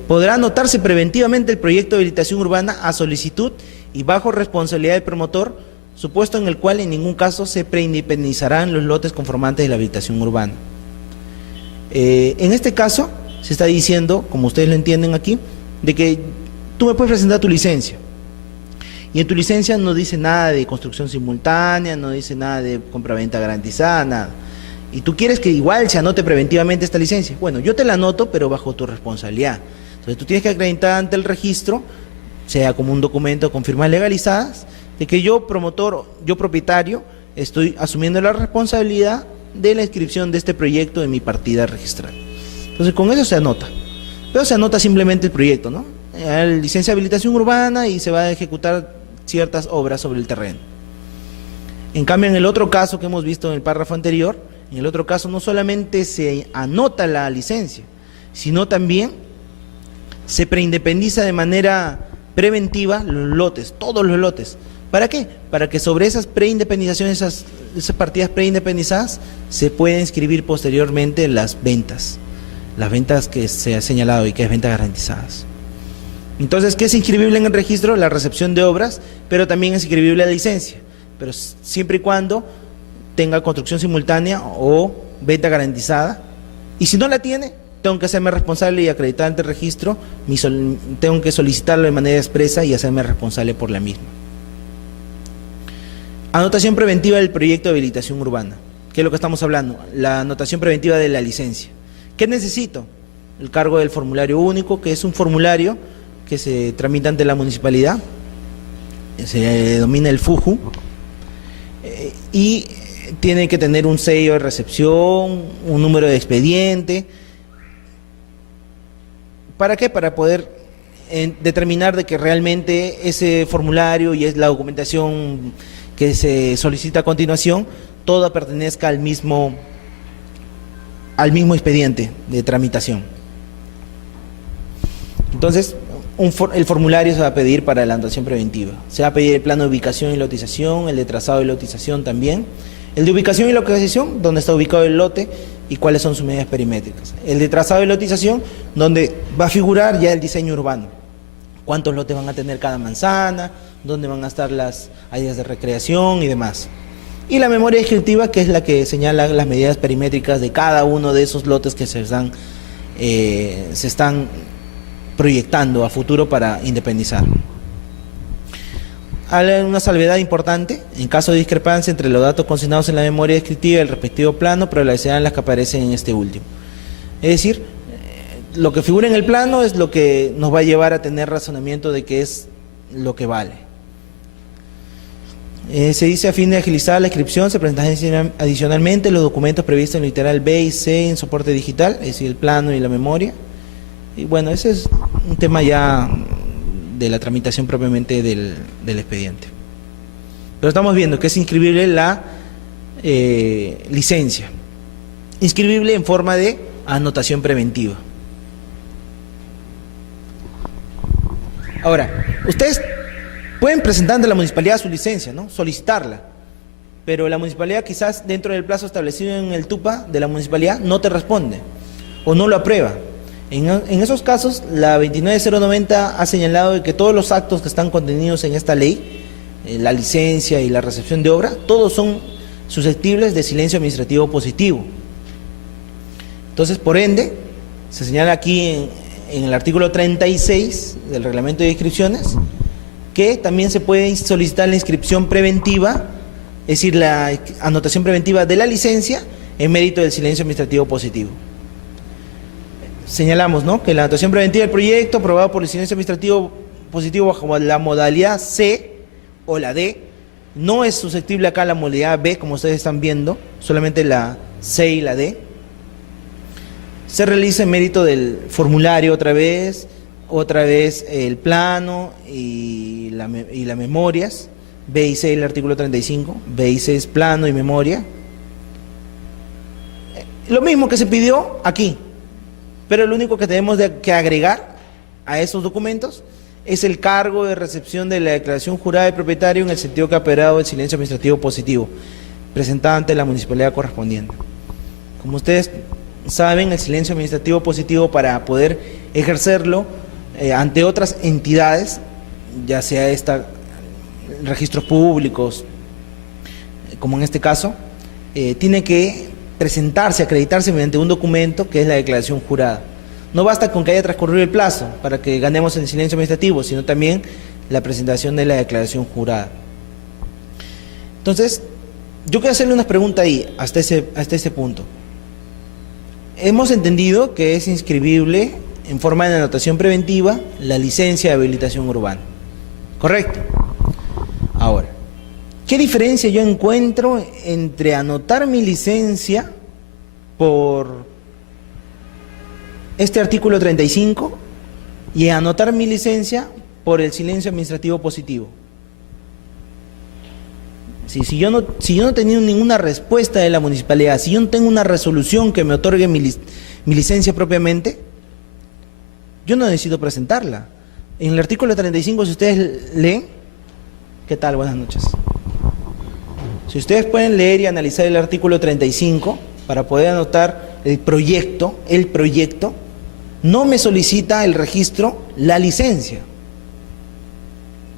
podrá anotarse preventivamente el proyecto de habilitación urbana a solicitud y bajo responsabilidad del promotor, supuesto en el cual en ningún caso se preindependizarán los lotes conformantes de la habilitación urbana. En este caso, se está diciendo, como ustedes lo entienden aquí, de que tú me puedes presentar tu licencia. Y en tu licencia no dice nada de construcción simultánea, no dice nada de compraventa garantizada, nada. Y tú quieres que igual se anote preventivamente esta licencia. Bueno, yo te la anoto, pero bajo tu responsabilidad. Entonces tú tienes que acreditar ante el registro, sea como un documento con firmas legalizadas, de que yo promotor, yo propietario, estoy asumiendo la responsabilidad de la inscripción de este proyecto en mi partida registral. Entonces con eso se anota, pero se anota simplemente el proyecto, ¿no? Licencia de habilitación urbana y se va a ejecutar ciertas obras sobre el terreno. En cambio, en el otro caso que hemos visto en el párrafo anterior, en el otro caso no solamente se anota la licencia, sino también se preindependiza de manera preventiva los lotes, todos los lotes. ¿Para qué? Para que sobre esas preindependizaciones, esas partidas preindependizadas, se puedan inscribir posteriormente las ventas que se ha señalado y que es ventas garantizadas. Entonces, ¿qué es inscribible en el registro? La recepción de obras, pero también es inscribible la licencia, pero siempre y cuando tenga construcción simultánea o venta garantizada, y si no la tiene, tengo que hacerme responsable y acreditar ante el registro, tengo que solicitarlo de manera expresa y hacerme responsable por la misma. Anotación preventiva del proyecto de habilitación urbana. ¿Qué es lo que estamos hablando? La anotación preventiva de la licencia. ¿Qué necesito? El cargo del formulario único, que es un formulario que se tramita ante la municipalidad, se denomina el FUJU, y tiene que tener un sello de recepción, un número de expediente. ¿Para qué? Para poder determinar de que realmente ese formulario y es la documentación que se solicita a continuación, toda pertenezca al mismo expediente de tramitación. Entonces, el formulario se va a pedir para la anotación preventiva. Se va a pedir el plano de ubicación y lotización, el de trazado y lotización también. El de ubicación y localización, donde está ubicado el lote y cuáles son sus medidas perimétricas. El de trazado y lotización, donde va a figurar ya el diseño urbano. Cuántos lotes van a tener cada manzana, dónde van a estar las áreas de recreación y demás. Y la memoria descriptiva, que es la que señala las medidas perimétricas de cada uno de esos lotes que se están proyectando a futuro para independizar. Hay una salvedad importante: en caso de discrepancia entre los datos consignados en la memoria descriptiva y el respectivo plano, prevalecerán las que aparecen en este último. Es decir, lo que figura en el plano es lo que nos va a llevar a tener razonamiento de qué es lo que vale. Se dice: a fin de agilizar la inscripción, se presentan adicionalmente los documentos previstos en el literal B y C en soporte digital, es decir, el plano y la memoria. Y bueno, ese es un tema ya de la tramitación propiamente del expediente. Pero estamos viendo que es inscribible la licencia, inscribible en forma de anotación preventiva. Ahora, ustedes pueden presentar ante la municipalidad su licencia, ¿no? Solicitarla, pero la municipalidad quizás dentro del plazo establecido en el TUPA de la municipalidad no te responde o no lo aprueba. En esos casos, la 29090 ha señalado de que todos los actos que están contenidos en esta ley, la licencia y la recepción de obra, todos son susceptibles de silencio administrativo positivo. Entonces, por ende, se señala aquí en el artículo 36 del reglamento de inscripciones que también se puede solicitar la inscripción preventiva, es decir, la anotación preventiva de la licencia en mérito del silencio administrativo positivo. Señalamos, ¿no?, que la anotación preventiva del proyecto aprobado por el silencio administrativo positivo bajo la modalidad C o la D no es susceptible acá a la modalidad B, como ustedes están viendo, solamente la C y la D. Se realiza en mérito del formulario otra vez el plano y las memorias, B y C el artículo 35, B y C es plano y memoria. Lo mismo que se pidió aquí, pero lo único que tenemos que agregar a esos documentos es el cargo de recepción de la declaración jurada del propietario en el sentido que ha operado el silencio administrativo positivo, presentado ante la municipalidad correspondiente. Como ustedes saben, el silencio administrativo positivo, para poder ejercerlo ante otras entidades, ya sea registros públicos, como en este caso, tiene que presentarse, acreditarse mediante un documento que es la declaración jurada. No basta con que haya transcurrido el plazo para que ganemos el silencio administrativo, sino también la presentación de la declaración jurada. Entonces, yo quiero hacerle una pregunta ahí, hasta ese punto. Hemos entendido que es inscribible en forma de anotación preventiva la licencia de habilitación urbana. ¿Correcto? Ahora, ¿qué diferencia yo encuentro entre anotar mi licencia por este artículo 35 y anotar mi licencia por el silencio administrativo positivo? Si yo no he tenido ninguna respuesta de la municipalidad, si yo no tengo una resolución que me otorgue mi licencia propiamente, yo no necesito presentarla. En el artículo 35, si ustedes leen, ¿qué tal? Buenas noches. Si ustedes pueden leer y analizar el artículo 35 para poder anotar el proyecto, no me solicita el registro la licencia,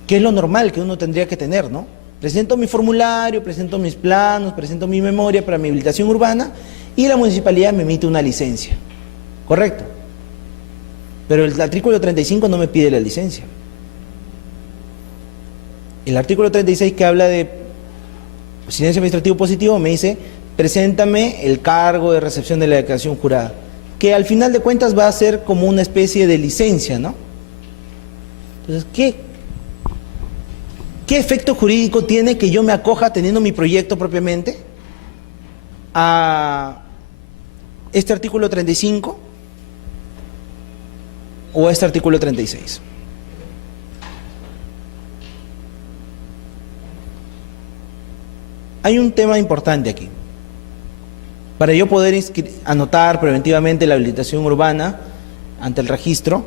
que es lo normal que uno tendría que tener, ¿no? Presento mi formulario, presento mis planos, presento mi memoria para mi habilitación urbana y la municipalidad me emite una licencia. ¿Correcto? Pero el artículo 35 no me pide la licencia. El artículo 36, que habla de silencio administrativo positivo, me dice: preséntame el cargo de recepción de la declaración jurada, que al final de cuentas va a ser como una especie de licencia, ¿no? Entonces, ¿qué efecto jurídico tiene que yo me acoja, teniendo mi proyecto propiamente, a este artículo 35 o a este artículo 36? Hay un tema importante aquí. Para yo poder anotar preventivamente la habilitación urbana ante el registro,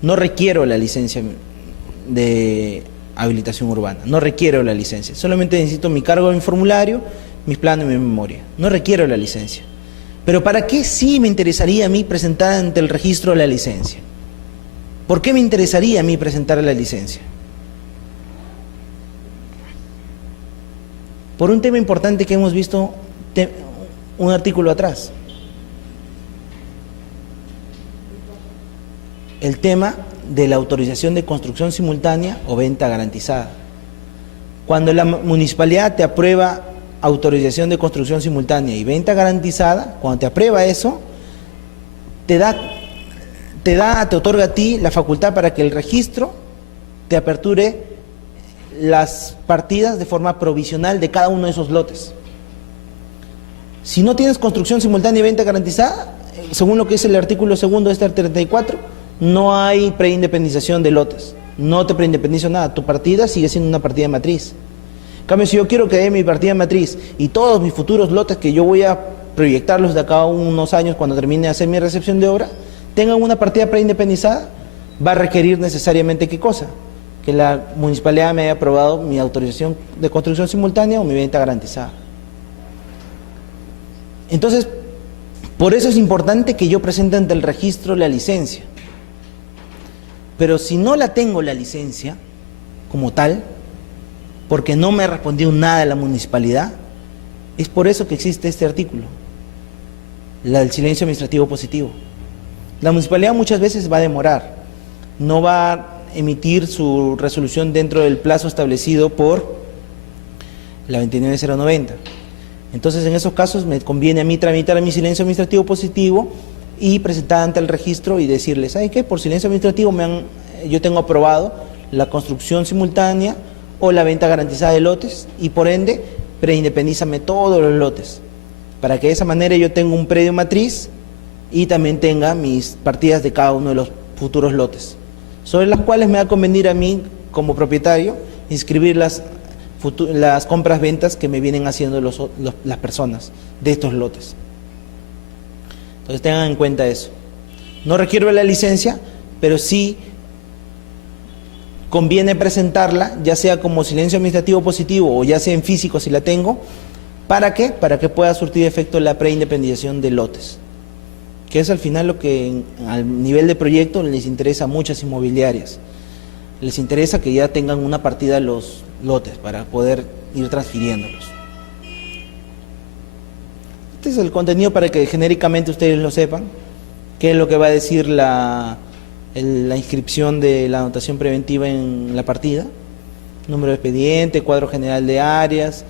no requiero la licencia de habilitación urbana, no requiero la licencia, solamente necesito mi cargo en formulario, mis planos y mi memoria, no requiero la licencia. Pero ¿para qué sí me interesaría a mí presentar ante el registro la licencia? ¿Por qué me interesaría a mí presentar la licencia? Por un tema importante que hemos visto un artículo atrás. El tema de la autorización de construcción simultánea o venta garantizada. Cuando la municipalidad te aprueba autorización de construcción simultánea y venta garantizada, cuando te aprueba eso, te otorga a ti la facultad para que el registro te aperture las partidas de forma provisional de cada uno de esos lotes. Si no tienes construcción simultánea y venta garantizada, según lo que dice el artículo 2 de este 34, no hay preindependización de lotes. No te preindependizo nada, tu partida sigue siendo una partida matriz. En cambio, si yo quiero que dé mi partida matriz y todos mis futuros lotes que yo voy a proyectarlos de acá a unos años cuando termine de hacer mi recepción de obra, tengan una partida preindependizada, va a requerir necesariamente ¿qué cosa? Que la municipalidad me haya aprobado mi autorización de construcción simultánea o mi venta garantizada. Entonces, por eso es importante que yo presente ante el registro la licencia. Pero si no la tengo la licencia como tal, porque no me ha respondido nada de la municipalidad, es por eso que existe este artículo, la del silencio administrativo positivo. La municipalidad muchas veces va a demorar, no va a emitir su resolución dentro del plazo establecido por la 29090. Entonces, en esos casos me conviene a mí tramitar mi silencio administrativo positivo y presentar ante el registro y decirles: ¿sabe qué? Por silencio administrativo yo tengo aprobado la construcción simultánea o la venta garantizada de lotes y por ende preindependízame todos los lotes, para que de esa manera yo tenga un predio matriz y también tenga mis partidas de cada uno de los futuros lotes, sobre las cuales me va a convenir a mí como propietario inscribir las compras-ventas que me vienen haciendo las personas de estos lotes. Entonces tengan en cuenta eso. No requiero la licencia, pero sí conviene presentarla, ya sea como silencio administrativo positivo o ya sea en físico si la tengo. ¿Para qué? Para que pueda surtir efecto la preindependización de lotes, que es al final lo que al nivel de proyecto les interesa a muchas inmobiliarias. Les interesa que ya tengan una partida los lotes para poder ir transfiriéndolos. Este es el contenido para que genéricamente ustedes lo sepan, qué es lo que va a decir la inscripción de la anotación preventiva en la partida: número de expediente, cuadro general de áreas,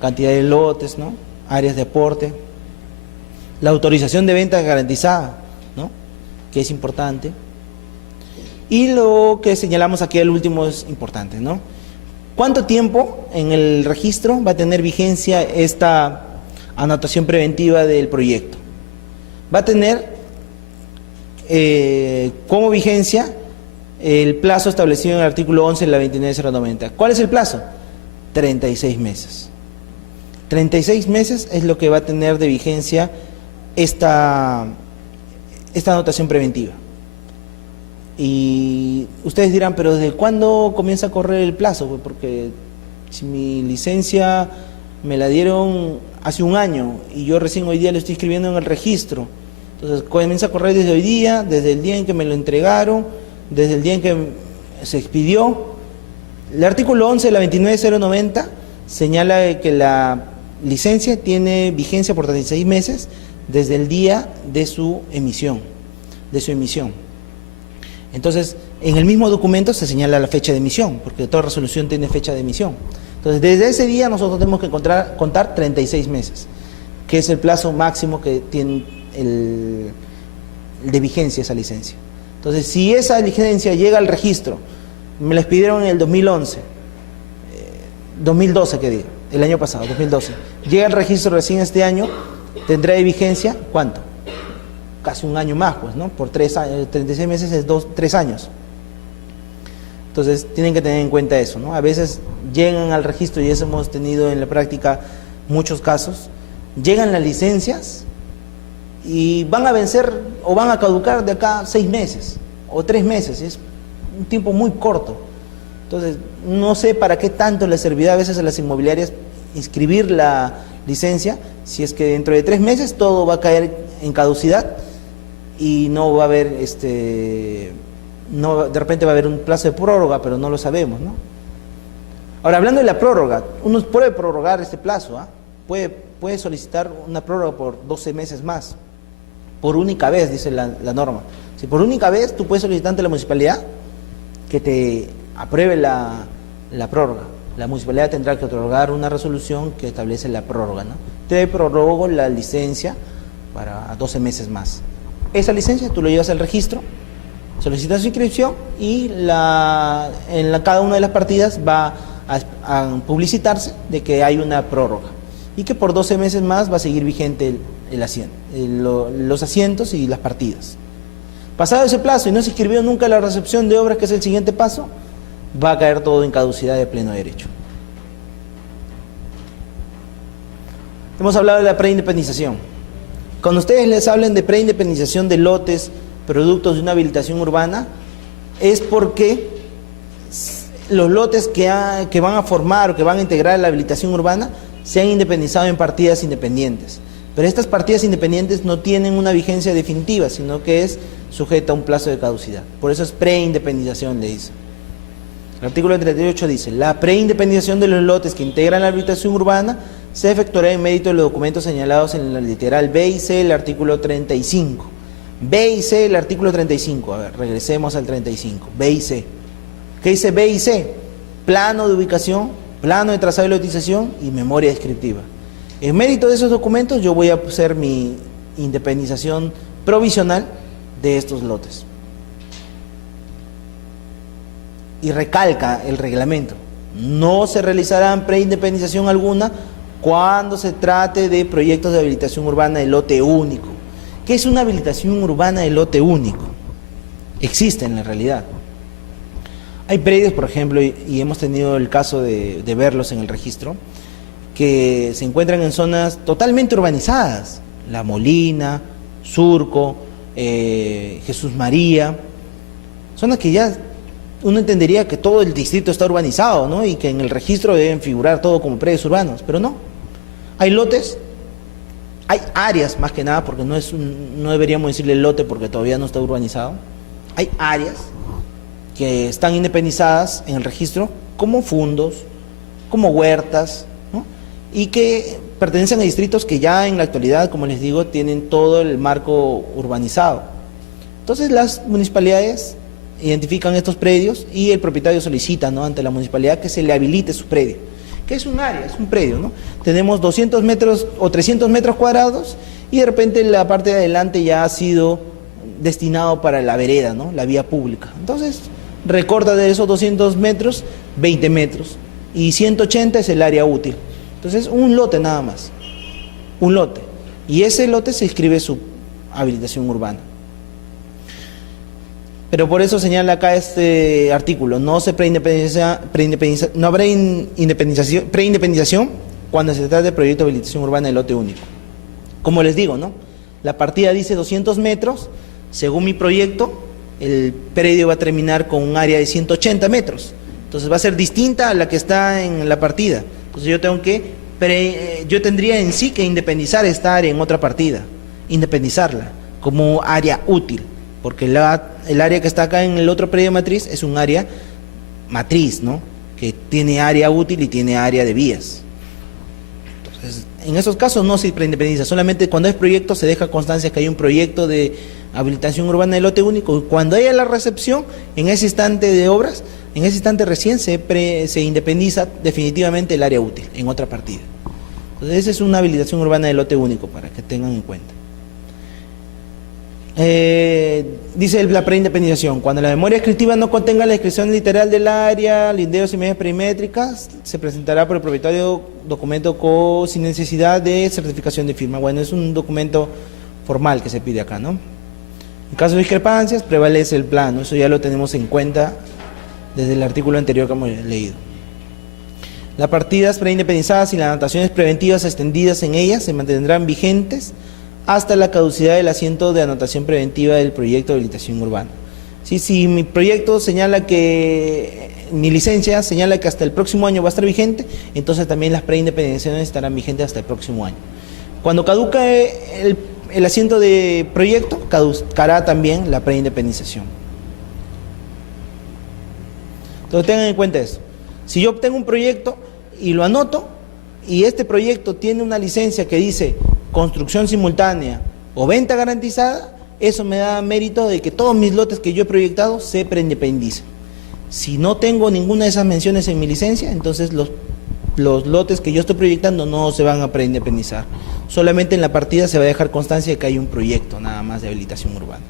cantidad de lotes, ¿no? Áreas de aporte, la autorización de venta garantizada, ¿no? que es importante. Y lo que señalamos aquí al último es importante, ¿no? ¿Cuánto tiempo en el registro va a tener vigencia esta anotación preventiva del proyecto? Va a tener como vigencia el plazo establecido en el artículo 11 de la 29090. ¿Cuál es el plazo? 36 meses. 36 meses es lo que va a tener de vigencia esta anotación preventiva. Y ustedes dirán, pero ¿desde cuándo comienza a correr el plazo? Pues porque si mi licencia me la dieron hace un año y yo recién hoy día lo estoy escribiendo en el registro, entonces comienza a correr desde hoy día, desde el día en que me lo entregaron, desde el día en que se expidió. El artículo 11 de la 29090 señala que la licencia tiene vigencia por 36 meses desde el día de su emisión. Entonces, en el mismo documento se señala la fecha de emisión, porque toda resolución tiene fecha de emisión. Entonces, desde ese día nosotros tenemos que contar 36 meses, que es el plazo máximo que tiene de vigencia esa licencia. Entonces, si esa licencia llega al registro, me la pidieron en el 2012 que diga, el año pasado, 2012, llega al registro recién este año, tendrá de vigencia, ¿cuánto? Casi un año más, pues, ¿no? Por 3 años, 36 meses es 3 años. Entonces, tienen que tener en cuenta eso, ¿no? A veces llegan al registro, y eso hemos tenido en la práctica muchos casos, llegan las licencias y van a vencer o van a caducar de acá 6 meses o 3 meses, es un tiempo muy corto. Entonces, no sé para qué tanto les servirá a veces a las inmobiliarias inscribir la licencia, si es que dentro de 3 meses todo va a caer en caducidad y no va a haber, de repente va a haber un plazo de prórroga, pero no lo sabemos, ¿no? Ahora, hablando de la prórroga, uno puede prorrogar este plazo, ¿ah? Puede solicitar una prórroga por 12 meses más, por única vez, dice la norma. Si por única vez tú puedes solicitar ante la municipalidad que te apruebe la prórroga. La municipalidad tendrá que otorgar una resolución que establece la prórroga, ¿no? Te prorrogo la licencia para 12 meses más. Esa licencia tú lo llevas al registro, solicitas su inscripción y cada una de las partidas va a publicitarse de que hay una prórroga y que por 12 meses más va a seguir vigente los asientos y las partidas. Pasado ese plazo y no se inscribió nunca la recepción de obras, que es el siguiente paso, va a caer todo en caducidad de pleno derecho. Hemos hablado de la preindependización. Cuando ustedes les hablen de preindependización de lotes, productos de una habilitación urbana, es porque los lotes que van a formar o que van a integrar la habilitación urbana se han independizado en partidas independientes. Pero estas partidas independientes no tienen una vigencia definitiva, sino que es sujeta a un plazo de caducidad. Por eso es preindependización, le dice. El artículo 38 dice: la preindependización de los lotes que integran la habilitación urbana se efectuará en mérito de los documentos señalados en la literal B y C del artículo 35. B y C del artículo 35. A ver, regresemos al 35. B y C. ¿Qué dice B y C? Plano de ubicación, plano de trazado de lotización y memoria descriptiva. En mérito de esos documentos yo voy a hacer mi independización provisional de estos lotes. Y recalca el reglamento: no se realizará preindependización alguna cuando se trate de proyectos de habilitación urbana de lote único. ¿Qué es una habilitación urbana de lote único? Existe en la realidad. Hay predios, por ejemplo, y hemos tenido el caso de verlos en el registro, que se encuentran en zonas totalmente urbanizadas: La Molina, Surco, Jesús María, zonas que ya uno entendería que todo el distrito está urbanizado, ¿no? Y que en el registro deben figurar todo como predios urbanos, pero no. Hay lotes, hay áreas más que nada, porque no deberíamos decirle lote porque todavía no está urbanizado. Hay áreas que están independizadas en el registro como fundos, como huertas, ¿no? Y que pertenecen a distritos que ya en la actualidad, como les digo, tienen todo el marco urbanizado. Entonces las municipalidades identifican estos predios y el propietario solicita, ¿no?, ante la municipalidad que se le habilite su predio. ¿Qué es un área? Es un predio, ¿no? Tenemos 200 metros o 300 metros cuadrados y de repente la parte de adelante ya ha sido destinado para la vereda, ¿no? La vía pública. Entonces, recorta de esos 200 metros, 20 metros. Y 180 es el área útil. Entonces, un lote nada más. Un lote. Y ese lote se inscribe su habilitación urbana. Pero por eso señala acá este artículo, no habrá preindependización cuando se trata de proyecto de habilitación urbana de lote único. Como les digo, ¿no? La partida dice 200 metros, según mi proyecto, el predio va a terminar con un área de 180 metros. Entonces va a ser distinta a la que está en la partida. Entonces yo tendría en sí que independizar esta área en otra partida, independizarla como área útil, porque el área que está acá en el otro predio matriz es un área matriz, ¿no? Que tiene área útil y tiene área de vías. Entonces, en esos casos no se preindependiza, solamente cuando es proyecto se deja constancia que hay un proyecto de habilitación urbana de lote único. Cuando haya la recepción, en ese instante de obras, en ese instante recién se independiza definitivamente el área útil en otra partida. Entonces esa es una habilitación urbana de lote único para que tengan en cuenta. Dice la preindependización, cuando la memoria descriptiva no contenga la descripción literal del área, linderos y medidas perimétricas, se presentará por el propietario documento sin necesidad de certificación de firma. Bueno, es un documento formal que se pide acá, ¿no? En caso de discrepancias, prevalece el plano, eso ya lo tenemos en cuenta desde el artículo anterior que hemos leído. Las partidas preindependizadas y las anotaciones preventivas extendidas en ellas se mantendrán vigentes hasta la caducidad del asiento de anotación preventiva del proyecto de habilitación urbana. Sí, si mi proyecto señala que, mi licencia señala que hasta el próximo año va a estar vigente, entonces también las preindependizaciones estarán vigentes hasta el próximo año. Cuando caduca el asiento de proyecto, caducará también la preindependización. Entonces tengan en cuenta eso. Si yo obtengo un proyecto y lo anoto, y este proyecto tiene una licencia que dice construcción simultánea o venta garantizada, eso me da mérito de que todos mis lotes que yo he proyectado se preindependicen. Si no tengo ninguna de esas menciones en mi licencia, entonces los lotes que yo estoy proyectando no se van a preindependizar. Solamente en la partida se va a dejar constancia de que hay un proyecto nada más de habilitación urbana.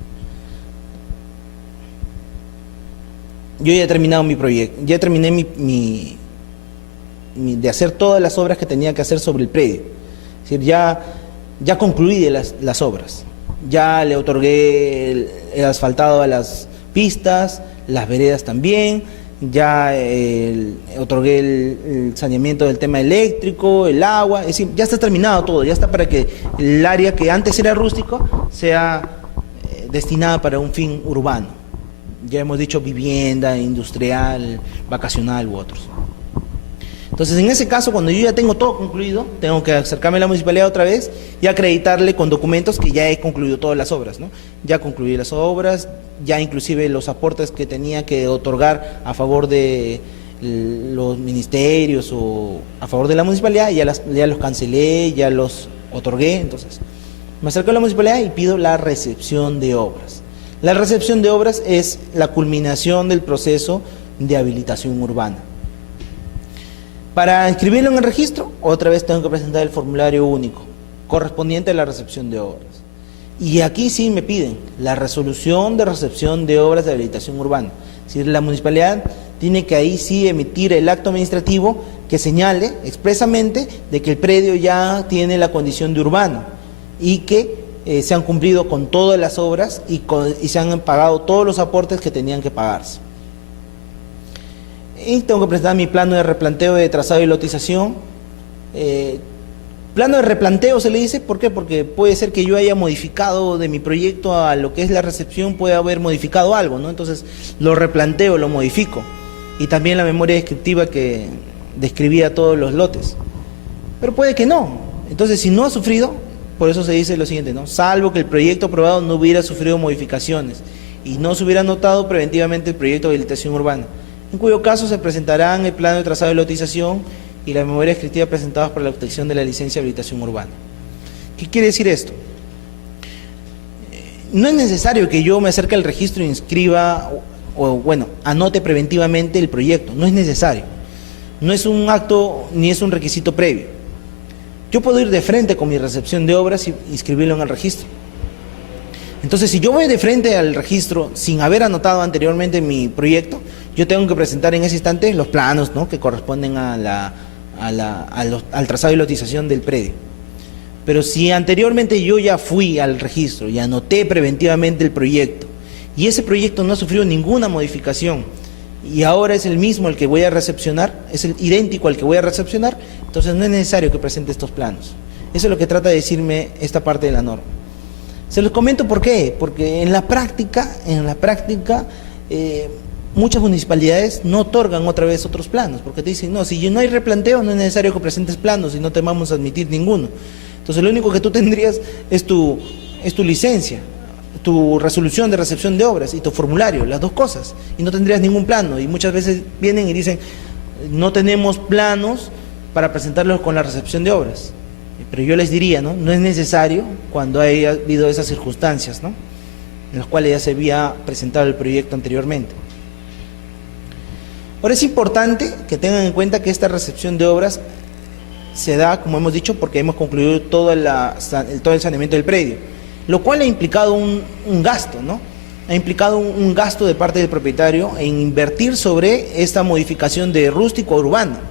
Yo ya he terminado mi proyecto, ya terminé de hacer todas las obras que tenía que hacer sobre el predio. Es decir, ya concluí de las obras. Ya le otorgué el asfaltado a las pistas, las veredas también, ya otorgué el saneamiento del tema eléctrico, el agua, es decir, ya está terminado todo, ya está para que el área que antes era rústico sea destinada para un fin urbano. Ya hemos dicho vivienda, industrial, vacacional u otros. Entonces, en ese caso, cuando yo ya tengo todo concluido, tengo que acercarme a la municipalidad otra vez y acreditarle con documentos que ya he concluido todas las obras, ¿no? Ya concluí las obras, ya inclusive los aportes que tenía que otorgar a favor de los ministerios o a favor de la municipalidad, ya los cancelé, ya los otorgué. Entonces, me acerco a la municipalidad y pido la recepción de obras. La recepción de obras es la culminación del proceso de habilitación urbana. Para inscribirlo en el registro, otra vez tengo que presentar el formulario único, correspondiente a la recepción de obras. Y aquí sí me piden la resolución de recepción de obras de habilitación urbana. Es decir, la municipalidad tiene que ahí sí emitir el acto administrativo que señale expresamente de que el predio ya tiene la condición de urbano y que se han cumplido con todas las obras y se han pagado todos los aportes que tenían que pagarse. Y tengo que presentar mi plano de replanteo de trazado y lotización. Plano de replanteo se le dice, ¿por qué? Porque puede ser que yo haya modificado de mi proyecto a lo que es la recepción, puede haber modificado algo, ¿no? Entonces lo replanteo, lo modifico. Y también la memoria descriptiva que describía todos los lotes. Pero puede que no. Entonces, si no ha sufrido, por eso se dice lo siguiente, ¿no? Salvo que el proyecto aprobado no hubiera sufrido modificaciones y no se hubiera anotado preventivamente el proyecto de habilitación urbana, en cuyo caso se presentarán el plano de trazado y lotización y la memoria descriptiva presentados para la obtención de la licencia de habilitación urbana. ¿Qué quiere decir esto? No es necesario que yo me acerque al registro e inscriba, anote preventivamente el proyecto, no es necesario. No es un acto ni es un requisito previo. Yo puedo ir de frente con mi recepción de obras y inscribirlo en el registro. Entonces, si yo voy de frente al registro sin haber anotado anteriormente mi proyecto, yo tengo que presentar en ese instante los planos, ¿no?, que corresponden al trazado y lotización del predio. Pero si anteriormente yo ya fui al registro y anoté preventivamente el proyecto, y ese proyecto no ha sufrido ninguna modificación, y ahora es el mismo el que voy a recepcionar, es el idéntico al que voy a recepcionar, entonces no es necesario que presente estos planos. Eso es lo que trata de decirme esta parte de la norma. Se los comento por qué, porque en la práctica, muchas municipalidades no otorgan otra vez otros planos, porque te dicen, no, si no hay replanteo, no es necesario que presentes planos y no te vamos a admitir ninguno. Entonces lo único que tú tendrías es tu licencia, tu resolución de recepción de obras y tu formulario, las dos cosas, y no tendrías ningún plano. Y muchas veces vienen y dicen, no tenemos planos para presentarlos con la recepción de obras. Pero yo les diría, no es necesario cuando haya habido esas circunstancias, ¿no?, en las cuales ya se había presentado el proyecto anteriormente. Ahora es importante que tengan en cuenta que esta recepción de obras se da, como hemos dicho, porque hemos concluido todo el saneamiento del predio, lo cual ha implicado un gasto, ¿no? Ha implicado un gasto de parte del propietario en invertir sobre esta modificación de rústico a urbano.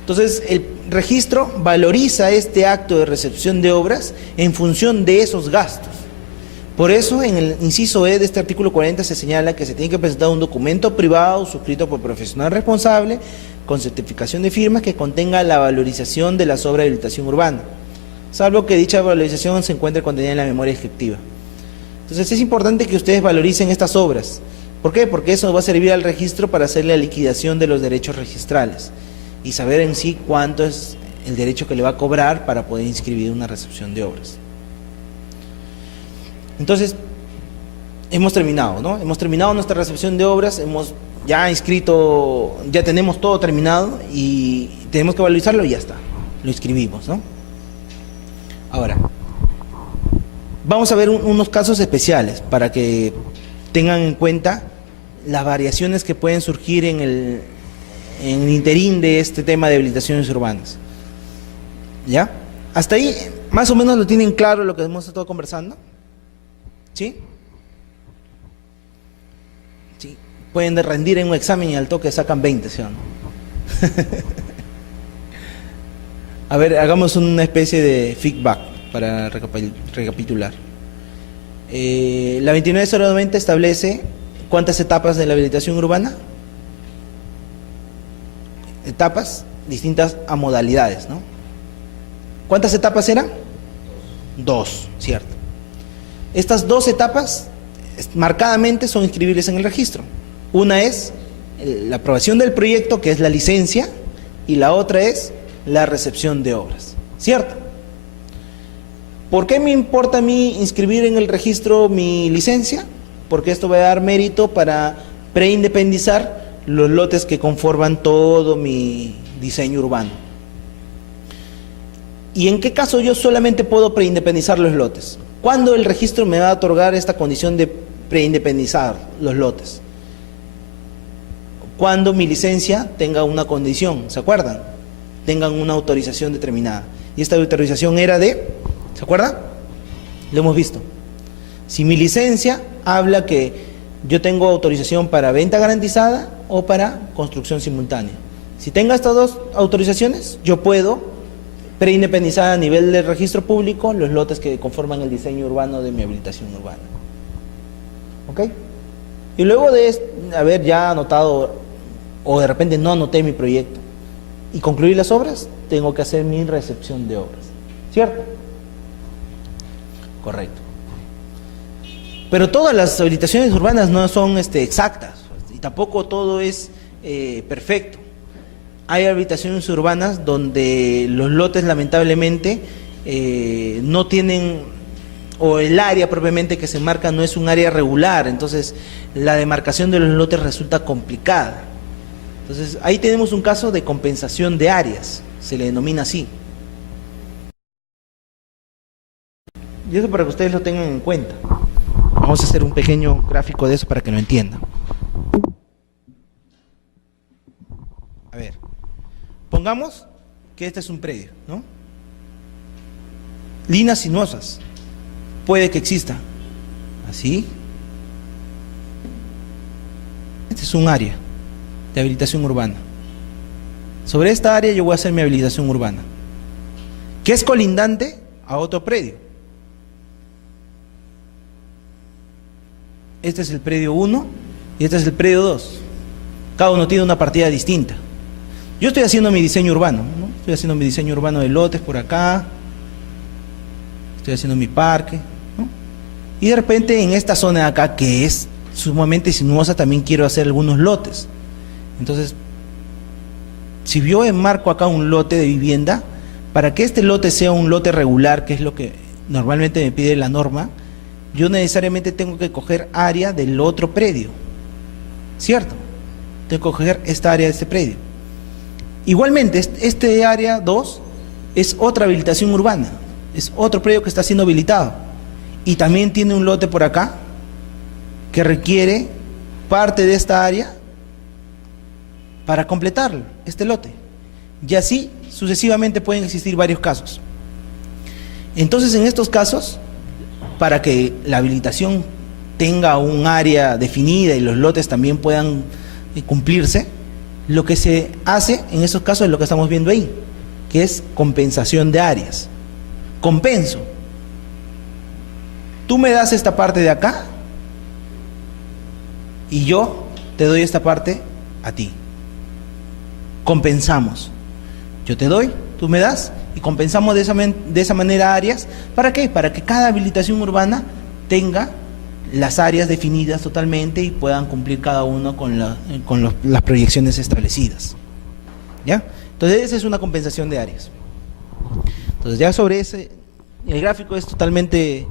Entonces, el registro valoriza este acto de recepción de obras en función de esos gastos. Por eso, en el inciso E de este artículo 40 se señala que se tiene que presentar un documento privado suscrito por profesional responsable con certificación de firma que contenga la valorización de las obras de habilitación urbana, salvo que dicha valorización se encuentre contenida en la memoria descriptiva. Entonces, es importante que ustedes valoricen estas obras. ¿Por qué? Porque eso va a servir al registro para hacer la liquidación de los derechos registrales y saber en sí cuánto es el derecho que le va a cobrar para poder inscribir una recepción de obras. Entonces, hemos terminado, ¿no? Hemos terminado nuestra recepción de obras, hemos ya inscrito, ya tenemos todo terminado y tenemos que valorizarlo y ya está, lo inscribimos, ¿no? Ahora, vamos a ver unos casos especiales para que tengan en cuenta las variaciones que pueden surgir en el interín de este tema de habilitaciones urbanas. ¿Ya? Hasta ahí, más o menos lo tienen claro lo que hemos estado conversando. ¿Sí? Sí. Pueden rendir en un examen y al toque sacan 20, ¿sí o no? A ver, hagamos una especie de feedback para recapitular. La 29090 establece ¿cuántas etapas de la habilitación urbana? Etapas distintas a modalidades, ¿no? ¿Cuántas etapas eran? 2, ¿cierto? Estas 2 etapas marcadamente son inscribibles en el registro. Una es la aprobación del proyecto, que es la licencia, y la otra es la recepción de obras, ¿cierto? ¿Por qué me importa a mí inscribir en el registro mi licencia? Porque esto va a dar mérito para preindependizar los lotes que conforman todo mi diseño urbano. ¿Y en qué caso yo solamente puedo preindependizar los lotes? ¿Cuándo el registro me va a otorgar esta condición de preindependizar los lotes? Cuando mi licencia tenga una condición, ¿se acuerdan? Tengan una autorización determinada. Y esta autorización era de, ¿se acuerdan? Lo hemos visto. Si mi licencia habla que yo tengo autorización para venta garantizada o para construcción simultánea. Si tengo estas 2 autorizaciones, yo puedo preindependizar a nivel del registro público los lotes que conforman el diseño urbano de mi habilitación urbana. ¿Ok? Y luego de haber ya anotado, o de repente no anoté mi proyecto, y concluir las obras, tengo que hacer mi recepción de obras. ¿Cierto? Correcto. Pero todas las habilitaciones urbanas no son exactas, y tampoco todo es perfecto. Hay habilitaciones urbanas donde los lotes lamentablemente no tienen, o el área propiamente que se marca no es un área regular, entonces la demarcación de los lotes resulta complicada. Entonces ahí tenemos un caso de compensación de áreas, se le denomina así. Y eso para que ustedes lo tengan en cuenta. Vamos a hacer un pequeño gráfico de eso para que lo entiendan. A ver, pongamos que este es un predio, ¿no? Líneas sinuosas, puede que exista. así. Este es un área de habilitación urbana. Sobre esta área yo voy a hacer mi habilitación urbana, que es colindante a otro predio. Este es el predio 1 y este es el predio 2. Cada uno tiene una partida distinta. Yo estoy haciendo mi diseño urbano, ¿no? Estoy haciendo mi diseño urbano de lotes por acá. Estoy haciendo mi parque, ¿no? Y de repente en esta zona de acá, que es sumamente sinuosa, también quiero hacer algunos lotes. Entonces, si yo enmarco acá un lote de vivienda, para que este lote sea un lote regular, que es lo que normalmente me pide la norma, yo necesariamente tengo que coger área del otro predio, ¿cierto? Tengo que coger esta área de este predio. Igualmente, este área 2 es otra habilitación urbana, es otro predio que está siendo habilitado, y también tiene un lote por acá, que requiere parte de esta área para completarlo, este lote. Y así sucesivamente pueden existir varios casos. Entonces, en estos casos, para que la habilitación tenga un área definida y los lotes también puedan cumplirse, lo que se hace en esos casos es lo que estamos viendo ahí, que es compensación de áreas. Compenso. Tú me das esta parte de acá y yo te doy esta parte a ti. Compensamos. Yo te doy, tú me das, y compensamos de esa manera áreas. ¿Para qué? Para que cada habilitación urbana tenga las áreas definidas totalmente y puedan cumplir cada uno con las proyecciones establecidas. ¿Ya? Entonces esa es una compensación de áreas. Entonces ya sobre ese, el gráfico es totalmente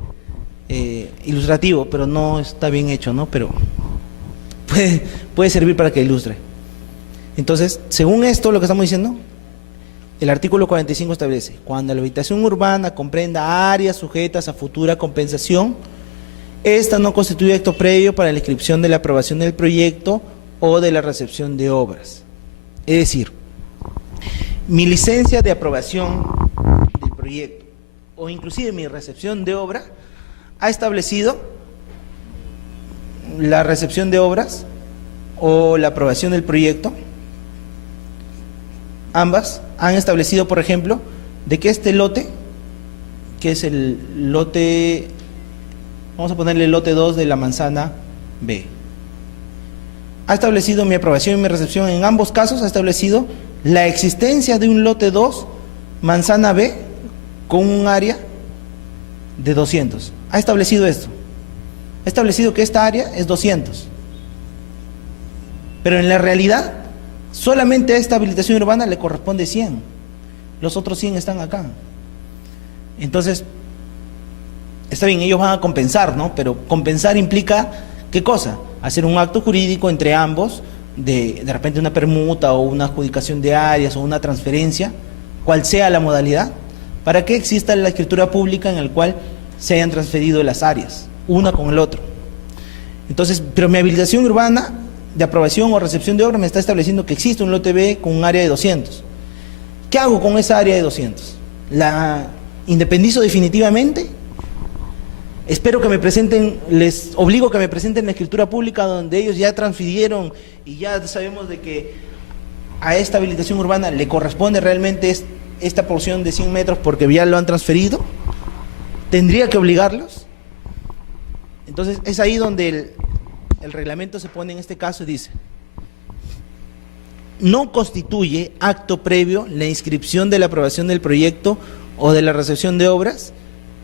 ilustrativo, pero no está bien hecho, ¿no? Pero puede servir para que ilustre. Entonces, según esto, lo que estamos diciendo, el artículo 45 establece: cuando la habilitación urbana comprenda áreas sujetas a futura compensación, esta no constituye acto previo para la inscripción de la aprobación del proyecto o de la recepción de obras. Es decir, mi licencia de aprobación del proyecto o inclusive mi recepción de obra ha establecido la recepción de obras o la aprobación del proyecto. Ambas han establecido, por ejemplo, de que este lote, que es el lote, vamos a ponerle el lote 2 de la manzana B, ha establecido mi aprobación y mi recepción. En ambos casos ha establecido la existencia de un lote 2, manzana B, con un área de 200. Ha establecido esto. Ha establecido que esta área es 200. Pero en la realidad, solamente a esta habilitación urbana le corresponde 100. Los otros 100 están acá. Entonces, está bien, ellos van a compensar, ¿no? Pero compensar implica, ¿qué cosa? Hacer un acto jurídico entre ambos, de repente una permuta o una adjudicación de áreas o una transferencia, cual sea la modalidad, para que exista la escritura pública en el cual se hayan transferido las áreas, una con el otro. Entonces, pero mi habilitación urbana de aprobación o recepción de obra me está estableciendo que existe un lote B con un área de 200. ¿Qué hago con esa área de 200? ¿La independizo definitivamente? Espero que me presenten, les obligo a que me presenten la escritura pública donde ellos ya transfirieron y ya sabemos de que a esta habilitación urbana le corresponde realmente esta porción de 100 metros porque ya lo han transferido. ¿Tendría que obligarlos? Entonces es ahí donde el reglamento se pone en este caso y dice: no constituye acto previo la inscripción de la aprobación del proyecto o de la recepción de obras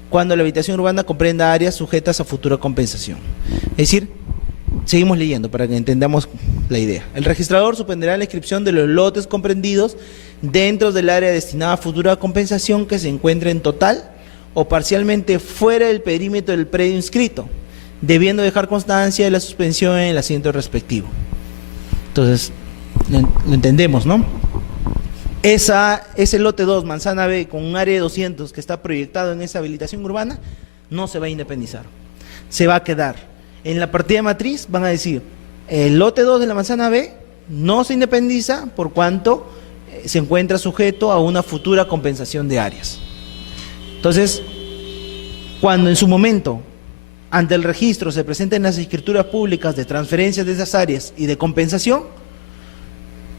cuando la habilitación urbana comprenda áreas sujetas a futura compensación. Es decir, seguimos leyendo para que entendamos la idea. El registrador suspenderá la inscripción de los lotes comprendidos dentro del área destinada a futura compensación que se encuentre en total o parcialmente fuera del perímetro del predio inscrito, debiendo dejar constancia de la suspensión en el asiento respectivo. Entonces, lo entendemos, ¿no? Ese lote 2, manzana B, con un área de 200 que está proyectado en esa habilitación urbana, no se va a independizar. Se va a quedar. En la partida matriz van a decir, el lote 2 de la manzana B no se independiza por cuanto se encuentra sujeto a una futura compensación de áreas. Entonces, cuando en su momento ante el registro se presenten las escrituras públicas de transferencias de esas áreas y de compensación,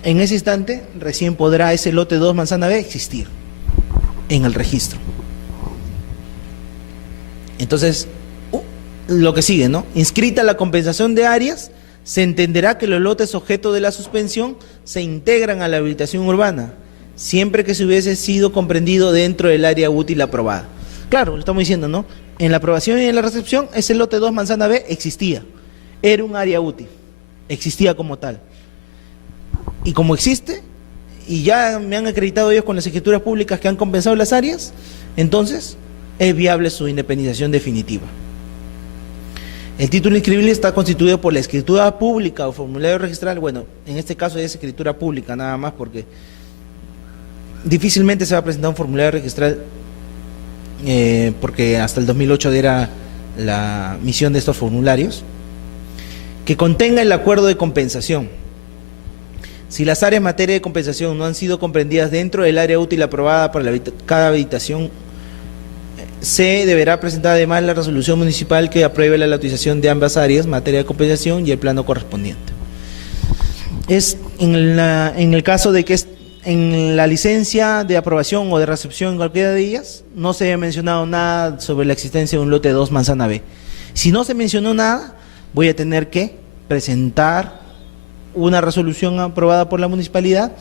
en ese instante recién podrá ese lote 2 manzana B existir en el registro. Entonces, lo que sigue, ¿no? Inscrita la compensación de áreas, se entenderá que los lotes objeto de la suspensión se integran a la habilitación urbana, siempre que se hubiese sido comprendido dentro del área útil aprobada. Claro, lo estamos diciendo, ¿no? En la aprobación y en la recepción, ese lote 2 manzana B existía, era un área útil, existía como tal. Y como existe, y ya me han acreditado ellos con las escrituras públicas que han compensado las áreas, entonces es viable su independización definitiva. El título inscribible está constituido por la escritura pública o formulario registral. Bueno, en este caso es escritura pública nada más, porque difícilmente se va a presentar un formulario registral, porque hasta el 2008 era la misión de estos formularios, que contenga el acuerdo de compensación. Si las áreas en materia de compensación no han sido comprendidas dentro del área útil aprobada para cada habitación, se deberá presentar además la resolución municipal que apruebe la utilización de ambas áreas, materia de compensación y el plano correspondiente. Es en el caso de que en la licencia de aprobación o de recepción en cualquiera de ellas no se haya mencionado nada sobre la existencia de un lote 2 manzana B. Si no se mencionó nada, voy a tener que presentar una resolución aprobada por la municipalidad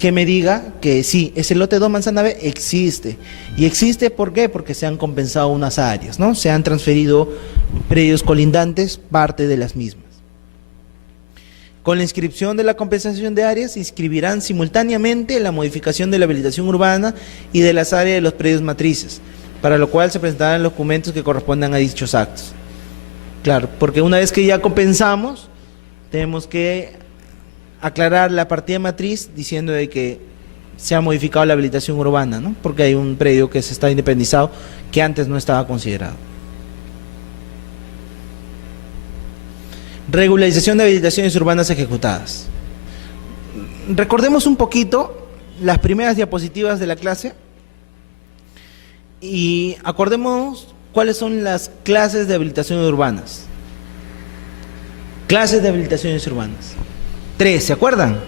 que me diga que sí, ese lote 2 manzana B existe. ¿Y existe por qué? Porque se han compensado unas áreas, ¿no? Se han transferido predios colindantes, parte de las mismas. Con la inscripción de la compensación de áreas, se inscribirán simultáneamente la modificación de la habilitación urbana y de las áreas de los predios matrices, para lo cual se presentarán los documentos que correspondan a dichos actos. Claro, porque una vez que ya compensamos, tenemos que aclarar la partida matriz diciendo de que se ha modificado la habilitación urbana, ¿no? Porque hay un predio que se está independizado que antes no estaba considerado. Regularización de habilitaciones urbanas ejecutadas. Recordemos un poquito las primeras diapositivas de la clase y acordemos cuáles son las clases de habilitaciones urbanas. Clases de habilitaciones urbanas. 3, ¿se acuerdan?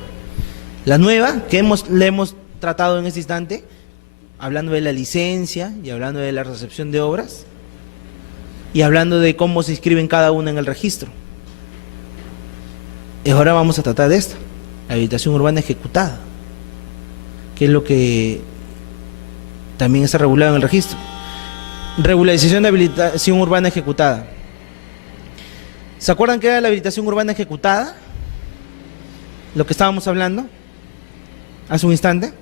La nueva, que le hemos tratado en este instante, hablando de la licencia y hablando de la recepción de obras y hablando de cómo se inscriben cada una en el registro. Y ahora vamos a tratar de esta, la habilitación urbana ejecutada, que es lo que también está regulado en el registro. Regularización de habilitación urbana ejecutada. ¿Se acuerdan qué era la habilitación urbana ejecutada? Lo que estábamos hablando hace un instante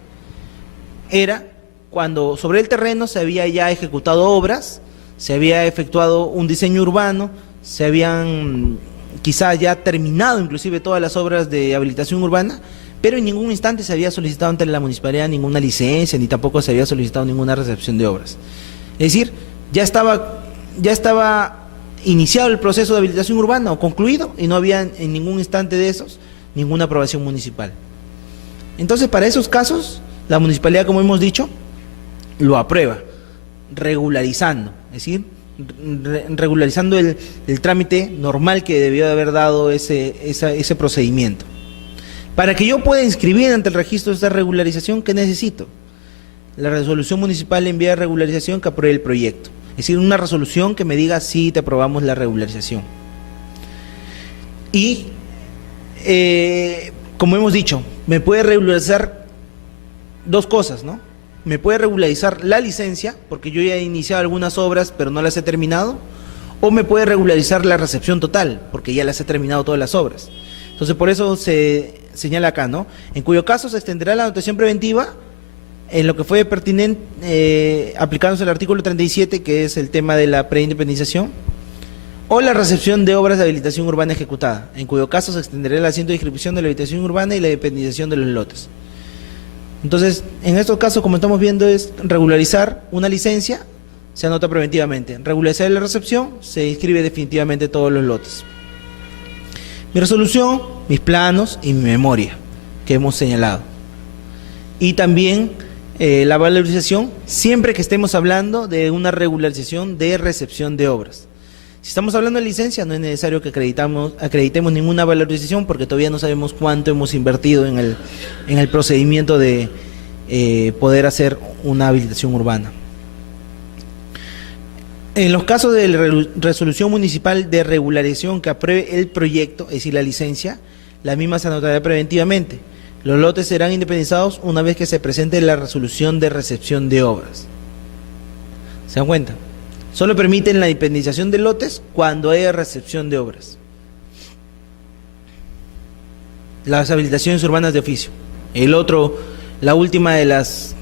era cuando sobre el terreno se había ya ejecutado obras, se había efectuado un diseño urbano, se habían quizá ya terminado inclusive todas las obras de habilitación urbana, pero en ningún instante se había solicitado ante la municipalidad ninguna licencia, ni tampoco se había solicitado ninguna recepción de obras. Es decir, ya estaba iniciado el proceso de habilitación urbana o concluido y no había en ningún instante de esos ninguna aprobación municipal. Entonces, para esos casos, la municipalidad, como hemos dicho, lo aprueba, regularizando, es decir, regularizando el trámite normal que debió de haber dado ese procedimiento. Para que yo pueda inscribir ante el registro de esta regularización, ¿qué necesito? La resolución municipal envía de regularización que apruebe el proyecto. Es decir, una resolución que me diga sí, te aprobamos la regularización. Y como hemos dicho, me puede regularizar dos cosas, ¿no? Me puede regularizar la licencia, porque yo ya he iniciado algunas obras, pero no las he terminado, o me puede regularizar la recepción total, porque ya las he terminado todas las obras. Entonces, por eso se señala acá, ¿no? En cuyo caso se extenderá la anotación preventiva en lo que fue pertinente, aplicándose el artículo 37, que es el tema de la preindependización, o la recepción de obras de habilitación urbana ejecutada, en cuyo caso se extenderá el asiento de inscripción de la habilitación urbana y la independización de los lotes. Entonces, en estos casos, como estamos viendo, es regularizar una licencia, se anota preventivamente. Regularizar la recepción, se inscribe definitivamente todos los lotes. Mi resolución, mis planos y mi memoria, que hemos señalado. Y también la valorización, siempre que estemos hablando de una regularización de recepción de obras. Si estamos hablando de licencia, no es necesario que acreditemos ninguna valorización porque todavía no sabemos cuánto hemos invertido en el procedimiento de poder hacer una habilitación urbana. En los casos de resolución municipal de regularización que apruebe el proyecto, es decir, la licencia, la misma se anotará preventivamente. Los lotes serán independizados una vez que se presente la resolución de recepción de obras. ¿Se dan cuenta? Solo permiten la independización de lotes cuando haya recepción de obras. Las habilitaciones urbanas de oficio. La última de las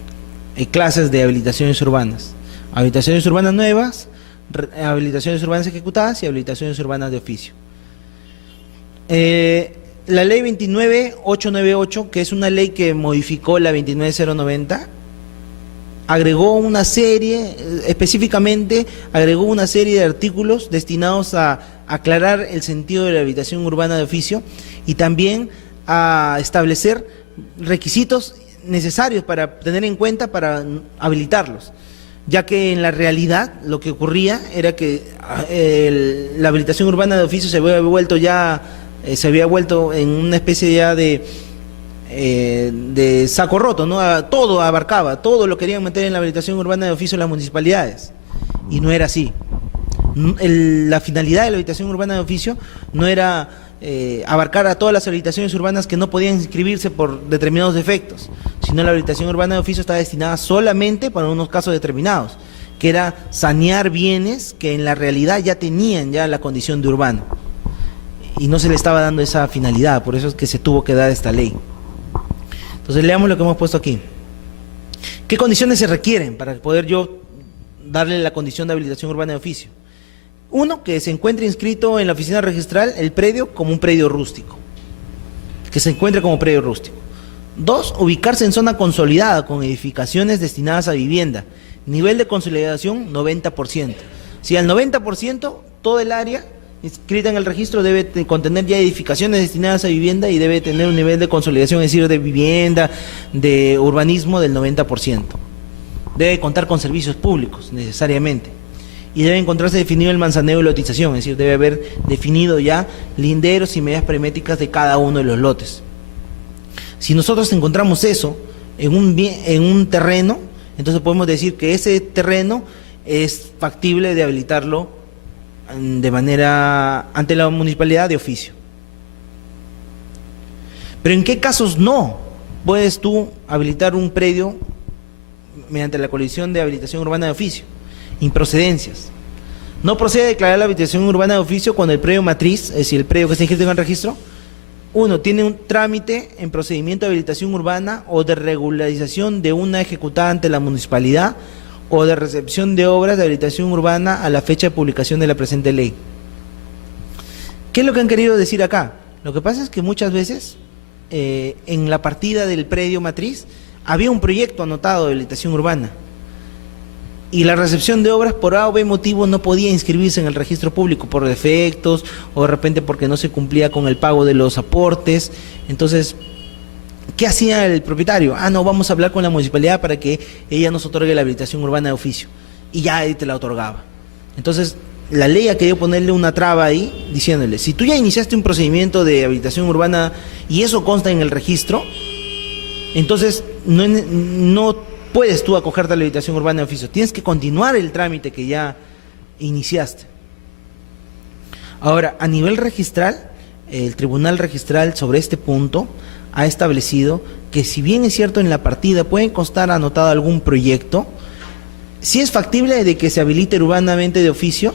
clases de habilitaciones urbanas. Habilitaciones urbanas nuevas, habilitaciones urbanas ejecutadas y habilitaciones urbanas de oficio. La ley 29898, que es una ley que modificó la 29090, agregó una serie, específicamente agregó una serie de artículos destinados a aclarar el sentido de la habilitación urbana de oficio y también a establecer requisitos necesarios para tener en cuenta para habilitarlos, ya que en la realidad lo que ocurría era que la habilitación urbana de oficio se había vuelto en una especie ya de saco roto, ¿no? Todo abarcaba, todo lo querían meter en la habilitación urbana de oficio las municipalidades, y no era así. La finalidad de la habilitación urbana de oficio no era abarcar a todas las habilitaciones urbanas que no podían inscribirse por determinados defectos, sino la habilitación urbana de oficio estaba destinada solamente para unos casos determinados, que era sanear bienes que en la realidad ya tenían ya la condición de urbano, y no se le estaba dando esa finalidad, por eso es que se tuvo que dar esta ley. Entonces leamos lo que hemos puesto aquí. ¿Qué condiciones se requieren para poder yo darle la condición de habilitación urbana de oficio? Uno, que se encuentre inscrito en la oficina registral el predio como un predio rústico, que se encuentre como predio rústico. Dos, ubicarse en zona consolidada con edificaciones destinadas a vivienda. Nivel de consolidación 90%. Si al 90%, todo el área inscrita en el registro debe contener ya edificaciones destinadas a vivienda y debe tener un nivel de consolidación, es decir, de vivienda, de urbanismo del 90%. Debe contar con servicios públicos, necesariamente. Y debe encontrarse definido el manzaneo de lotización, es decir, debe haber definido ya linderos y medidas perimétricas de cada uno de los lotes. Si nosotros encontramos eso en un terreno, entonces podemos decir que ese terreno es factible de habilitarlo de manera ante la municipalidad de oficio. Pero ¿en qué casos no puedes tú habilitar un predio mediante la colisión de habilitación urbana de oficio? Improcedencias. No procede a declarar la habilitación urbana de oficio cuando el predio matriz, es decir, el predio que está inscrito en el registro, uno, tiene un trámite en procedimiento de habilitación urbana o de regularización de una ejecutada ante la municipalidad o de recepción de obras de habilitación urbana a la fecha de publicación de la presente ley. ¿Qué es lo que han querido decir acá? Lo que pasa es que muchas veces en la partida del predio matriz había un proyecto anotado de habilitación urbana y la recepción de obras por A o B motivo no podía inscribirse en el registro público por defectos o de repente porque no se cumplía con el pago de los aportes. Entonces, ¿qué hacía el propietario? No, vamos a hablar con la municipalidad para que ella nos otorgue la habilitación urbana de oficio. Y ya ahí te la otorgaba. Entonces, la ley ha querido ponerle una traba ahí, diciéndole, si tú ya iniciaste un procedimiento de habilitación urbana y eso consta en el registro, entonces no puedes tú acogerte a la habilitación urbana de oficio. Tienes que continuar el trámite que ya iniciaste. Ahora, a nivel registral, el Tribunal Registral sobre este punto ha establecido que si bien es cierto en la partida puede constar anotado algún proyecto, si es factible de que se habilite urbanamente de oficio,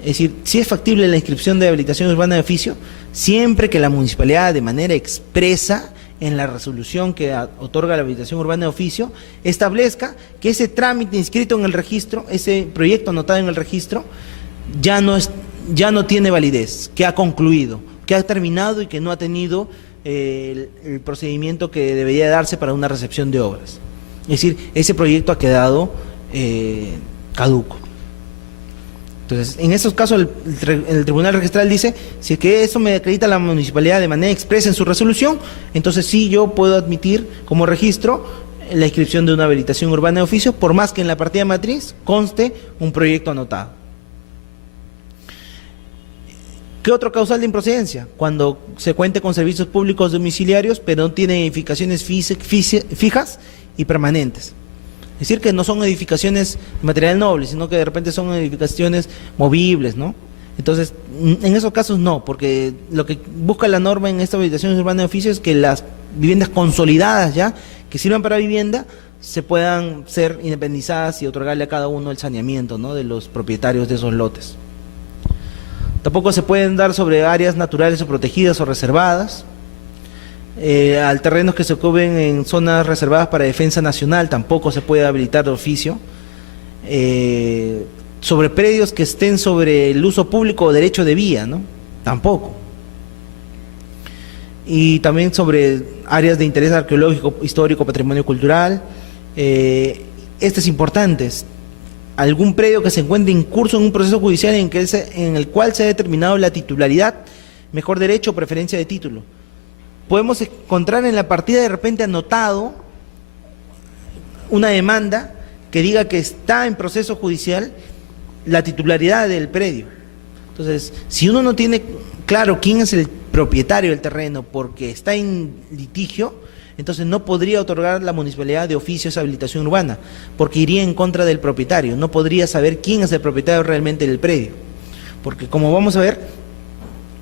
es decir, si es factible la inscripción de habilitación urbana de oficio, siempre que la municipalidad de manera expresa en la resolución que otorga la habilitación urbana de oficio establezca que ese trámite inscrito en el registro, ese proyecto anotado en el registro, ya no tiene validez, que ha concluido, que ha terminado y que no ha tenido el procedimiento que debería darse para una recepción de obras. Es decir, ese proyecto ha quedado caduco. Entonces, en estos casos el Tribunal Registral dice, si es que eso me acredita la municipalidad de manera expresa en su resolución, entonces sí yo puedo admitir como registro la inscripción de una habilitación urbana de oficio, por más que en la partida matriz conste un proyecto anotado. ¿Qué otro causal de improcedencia? Cuando se cuente con servicios públicos domiciliarios, pero no tiene edificaciones fijas y permanentes. Es decir, que no son edificaciones de material noble, sino que de repente son edificaciones movibles, ¿no? Entonces, en esos casos no, porque lo que busca la norma en esta habilitación urbana de oficio es que las viviendas consolidadas ya, que sirvan para vivienda, se puedan ser independizadas y otorgarle a cada uno el saneamiento, ¿no?, de los propietarios de esos lotes. Tampoco se pueden dar sobre áreas naturales o protegidas o reservadas. Al terrenos que se ocupen en zonas reservadas para defensa nacional tampoco se puede habilitar de oficio. Sobre predios que estén sobre el uso público o derecho de vía, ¿no? Tampoco. Y también sobre áreas de interés arqueológico, histórico, patrimonio cultural. Este es importante. Algún predio que se encuentre en curso en un proceso judicial en el cual se ha determinado la titularidad, mejor derecho o preferencia de título. Podemos encontrar en la partida de repente anotado una demanda que diga que está en proceso judicial la titularidad del predio. Entonces, si uno no tiene claro quién es el propietario del terreno porque está en litigio, entonces no podría otorgar la municipalidad de oficio esa habilitación urbana, porque iría en contra del propietario, no podría saber quién es el propietario realmente del predio. Porque como vamos a ver,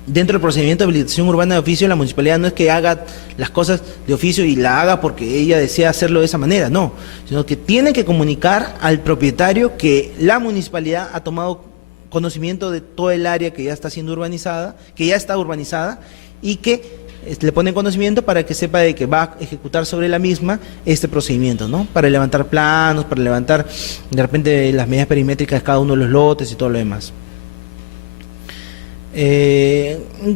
dentro del procedimiento de habilitación urbana de oficio, la municipalidad no es que haga las cosas de oficio y la haga porque ella desea hacerlo de esa manera, no, sino que tiene que comunicar al propietario que la municipalidad ha tomado conocimiento de todo el área que ya está siendo urbanizada, que ya está urbanizada, y que le pone conocimiento para que sepa de que va a ejecutar sobre la misma este procedimiento, ¿no? Para levantar planos, para levantar de repente las medidas perimétricas de cada uno de los lotes y todo lo demás.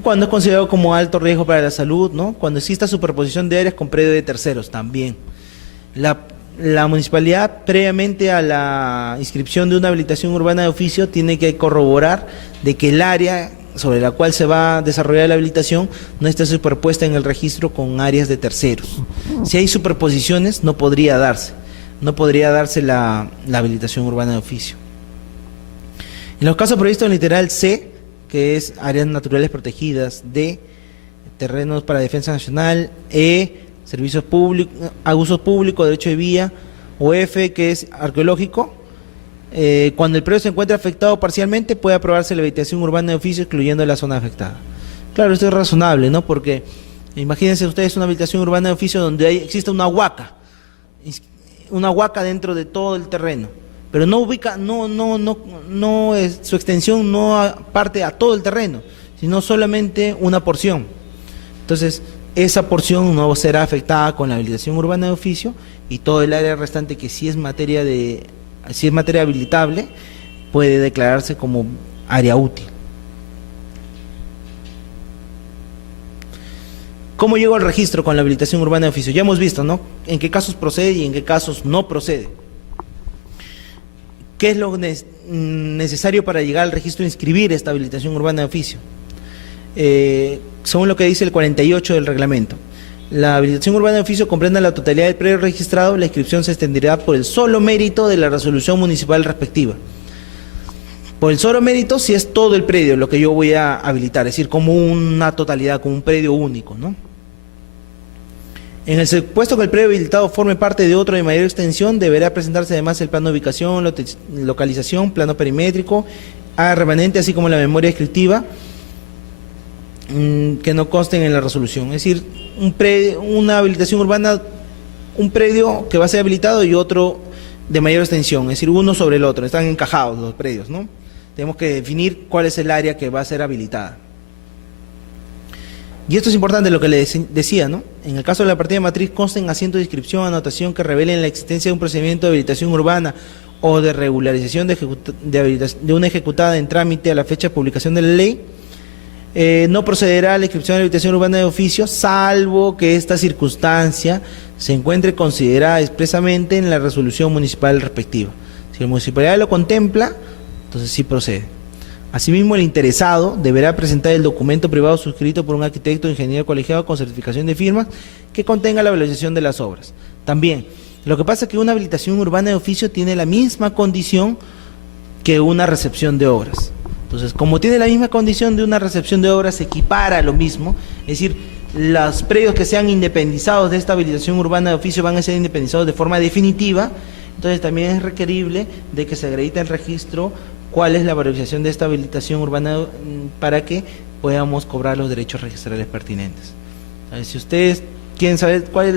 Cuando es considerado como alto riesgo para la salud, ¿no? Cuando exista superposición de áreas con predio de terceros, también. La municipalidad, previamente a la inscripción de una habilitación urbana de oficio, tiene que corroborar de que el área sobre la cual se va a desarrollar la habilitación no esté superpuesta en el registro con áreas de terceros. Si hay superposiciones, no podría darse la habilitación urbana de oficio. En los casos previstos en el literal C, que es áreas naturales protegidas, D, terrenos para defensa nacional, E, servicios públicos, usos públicos, derecho de vía, o F, que es arqueológico, cuando el predio se encuentra afectado parcialmente, puede aprobarse la habilitación urbana de oficio excluyendo la zona afectada. Claro, esto es razonable, ¿no? Porque imagínense ustedes una habilitación urbana de oficio donde existe una huaca dentro de todo el terreno, pero no ubica, su extensión no parte a todo el terreno, sino solamente una porción. Entonces, esa porción no será afectada con la habilitación urbana de oficio, y todo el área restante que sí es materia habilitable puede declararse como área útil. ¿Cómo llego al registro con la habilitación urbana de oficio? Ya hemos visto, ¿no?, en qué casos procede y en qué casos no procede. ¿Qué es lo necesario para llegar al registro e inscribir esta habilitación urbana de oficio? Según lo que dice el 48 del reglamento, la habilitación urbana de oficio comprende la totalidad del predio registrado. La inscripción se extenderá por el solo mérito de la resolución municipal respectiva. Por el solo mérito, si es todo el predio lo que yo voy a habilitar, es decir, como una totalidad, como un predio único, ¿no? En el supuesto que el predio habilitado forme parte de otro de mayor extensión, deberá presentarse además el plano de ubicación, localización, plano perimétrico, área remanente, así como la memoria descriptiva, que no consten en la resolución. Es decir, una habilitación urbana, un predio que va a ser habilitado y otro de mayor extensión, es decir, uno sobre el otro, están encajados los predios, ¿no? Tenemos que definir cuál es el área que va a ser habilitada. Y esto es importante, lo que le decía, ¿no? En el caso de la partida matriz consten asientos de inscripción, anotación que revelen la existencia de un procedimiento de habilitación urbana o de regularización de una ejecutada en trámite a la fecha de publicación de la ley. No procederá a la inscripción de la habilitación urbana de oficio, salvo que esta circunstancia se encuentre considerada expresamente en la resolución municipal respectiva. Si la municipalidad lo contempla, entonces sí procede. Asimismo, el interesado deberá presentar el documento privado suscrito por un arquitecto o ingeniero colegiado con certificación de firma que contenga la valorización de las obras. También, lo que pasa es que una habilitación urbana de oficio tiene la misma condición que una recepción de obras. Entonces, como tiene la misma condición de una recepción de obras, se equipara a lo mismo, es decir, los predios que sean independizados de esta habilitación urbana de oficio van a ser independizados de forma definitiva. Entonces también es requerible de que se acredite el registro cuál es la valorización de esta habilitación urbana para que podamos cobrar los derechos registrales pertinentes. Si ustedes quieren saber cuáles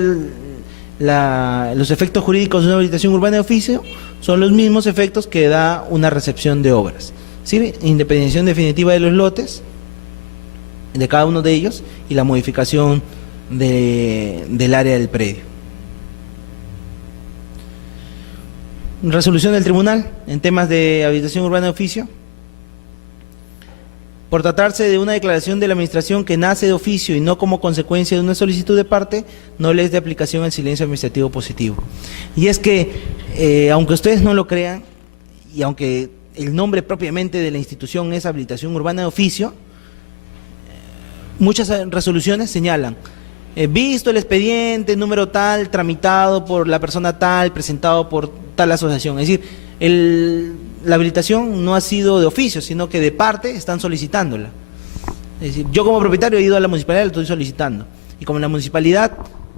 los efectos jurídicos de una habilitación urbana de oficio, son los mismos efectos que da una recepción de obras. ¿Sí? Independización definitiva de los lotes, de cada uno de ellos, y la modificación del área del predio. Resolución del tribunal en temas de habilitación urbana de oficio. Por tratarse de una declaración de la administración que nace de oficio y no como consecuencia de una solicitud de parte, no le es de aplicación el silencio administrativo positivo. Y es que, aunque ustedes no lo crean, y aunque el nombre propiamente de la institución es habilitación urbana de oficio, muchas resoluciones señalan: visto el expediente número tal, tramitado por la persona tal, presentado por tal asociación. Es decir, la habilitación no ha sido de oficio, sino que de parte están solicitándola. Es decir, yo como propietario he ido a la municipalidad y la estoy solicitando. Y como la municipalidad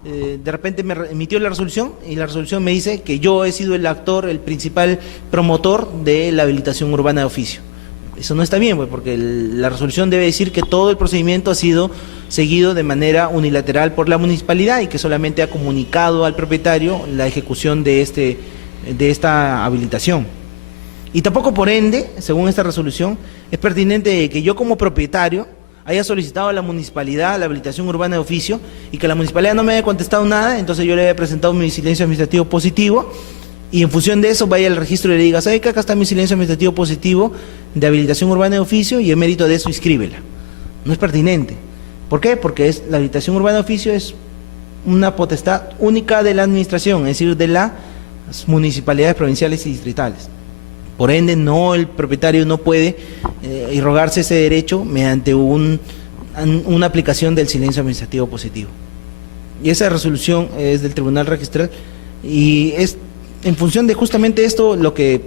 de repente me emitió la resolución, y la resolución me dice que yo he sido el actor, el principal promotor de la habilitación urbana de oficio. Eso no está bien, pues, porque la resolución debe decir que todo el procedimiento ha sido seguido de manera unilateral por la municipalidad y que solamente ha comunicado al propietario la ejecución de esta habilitación. Y tampoco, por ende, según esta resolución, es pertinente que yo como propietario haya solicitado a la municipalidad la habilitación urbana de oficio y que la municipalidad no me haya contestado nada, entonces yo le haya presentado mi silencio administrativo positivo, y en función de eso vaya al registro y le diga: ¿sabe que acá está mi silencio administrativo positivo de habilitación urbana de oficio y en mérito de eso inscríbela? No es pertinente. ¿Por qué? Porque la habilitación urbana de oficio es una potestad única de la administración, es decir, de las municipalidades provinciales y distritales. Por ende, el propietario no puede irrogarse ese derecho mediante una aplicación del silencio administrativo positivo. Y esa resolución es del Tribunal Registral, y es en función de justamente esto lo que